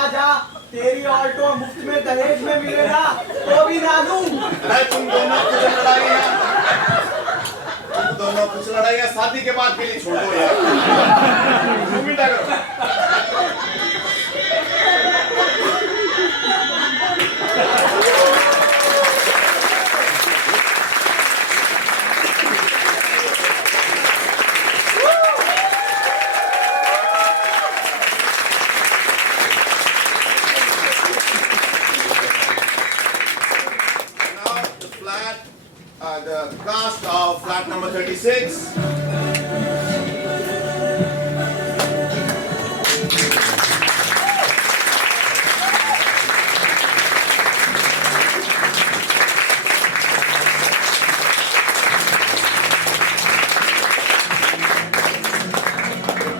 तेरी ऑल्टो मुफ्त में दहेज में मिलेगा तो भी ना दूं। तुम दोनों कुछ लड़ाइयाँ शादी के बाद के लिए छोड़ दो यार। तुम मिटा करो। The cast of flat number 36.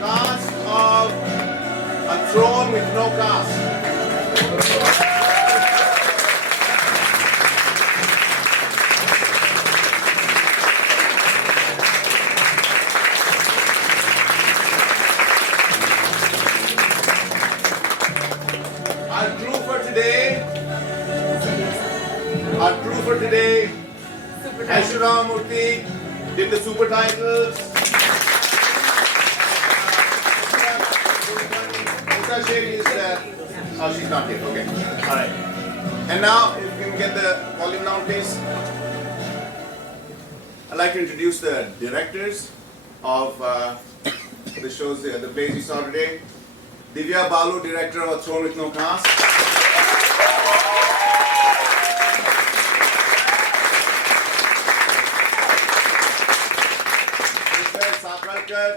Cast of A Throne with No Cast. Our crew for today, Aishuram Murthy did the super titles. Uta Sherry is oh, she's not here. Okay, all right. And now, if you can get the volume down, please. I'd like to introduce the directors of the shows, the plays you saw today. Divya Balu, director of A Throne with No Cast. Sapralkar,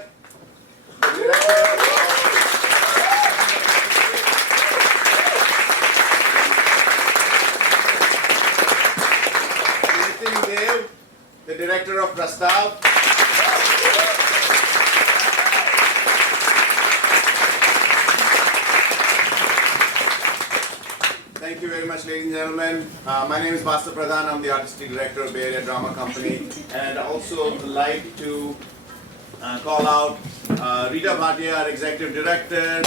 Nitin Dev, the director of Prastav. Thank you very much, ladies and gentlemen. My name is Basta Pradhan. I'm the artistic director of Bay Area Drama Company, and I'd also like to call out Rita Bhatia, our executive director.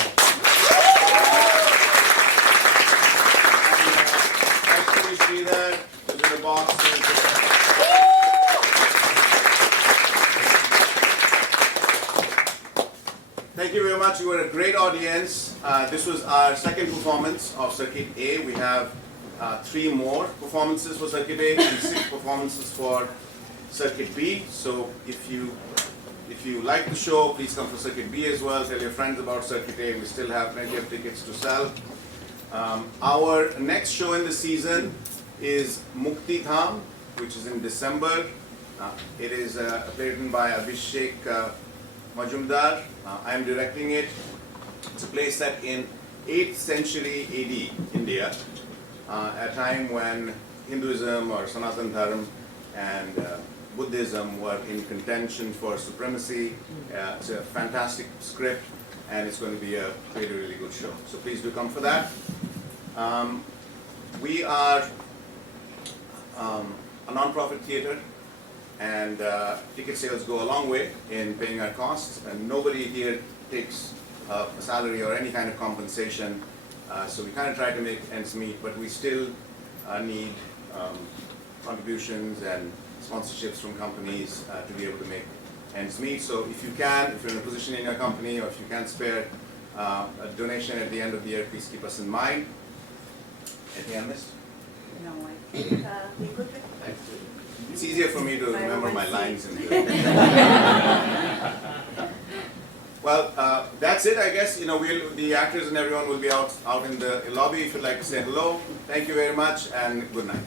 Ashwini Sridhar, who's in the box. Thank you very much. You were a great audience. This was our second performance of Circuit A. We have 3 more performances for Circuit A and 6 performances for Circuit B. So if you like the show, please come for Circuit B as well. Tell your friends about Circuit A. We still have plenty of tickets to sell. Our next show in the season is Mukti Dham, which is in December. It is a play written by Abhishek Majumdar. I am directing it. It's a play set in 8th century AD India, a time when Hinduism or Sanatan Dharma and Buddhism were in contention for supremacy. It's a fantastic script, and it's going to be a really, really good show. So please do come for that. We are a non-profit theater, and ticket sales go a long way in paying our costs, and nobody here takes a salary or any kind of compensation. So we kind of try to make ends meet, but we still need contributions and sponsorships from companies to be able to make ends meet. So if you can, if you're in a position in your company, or if you can spare a donation at the end of the year, please keep us in mind. Anything I missed? No, I think we could. It's easier for me to remember my lines in here. Well, that's it, I guess. You know, the actors and everyone will be out in the lobby if you'd like to say hello. Thank you very much and good night.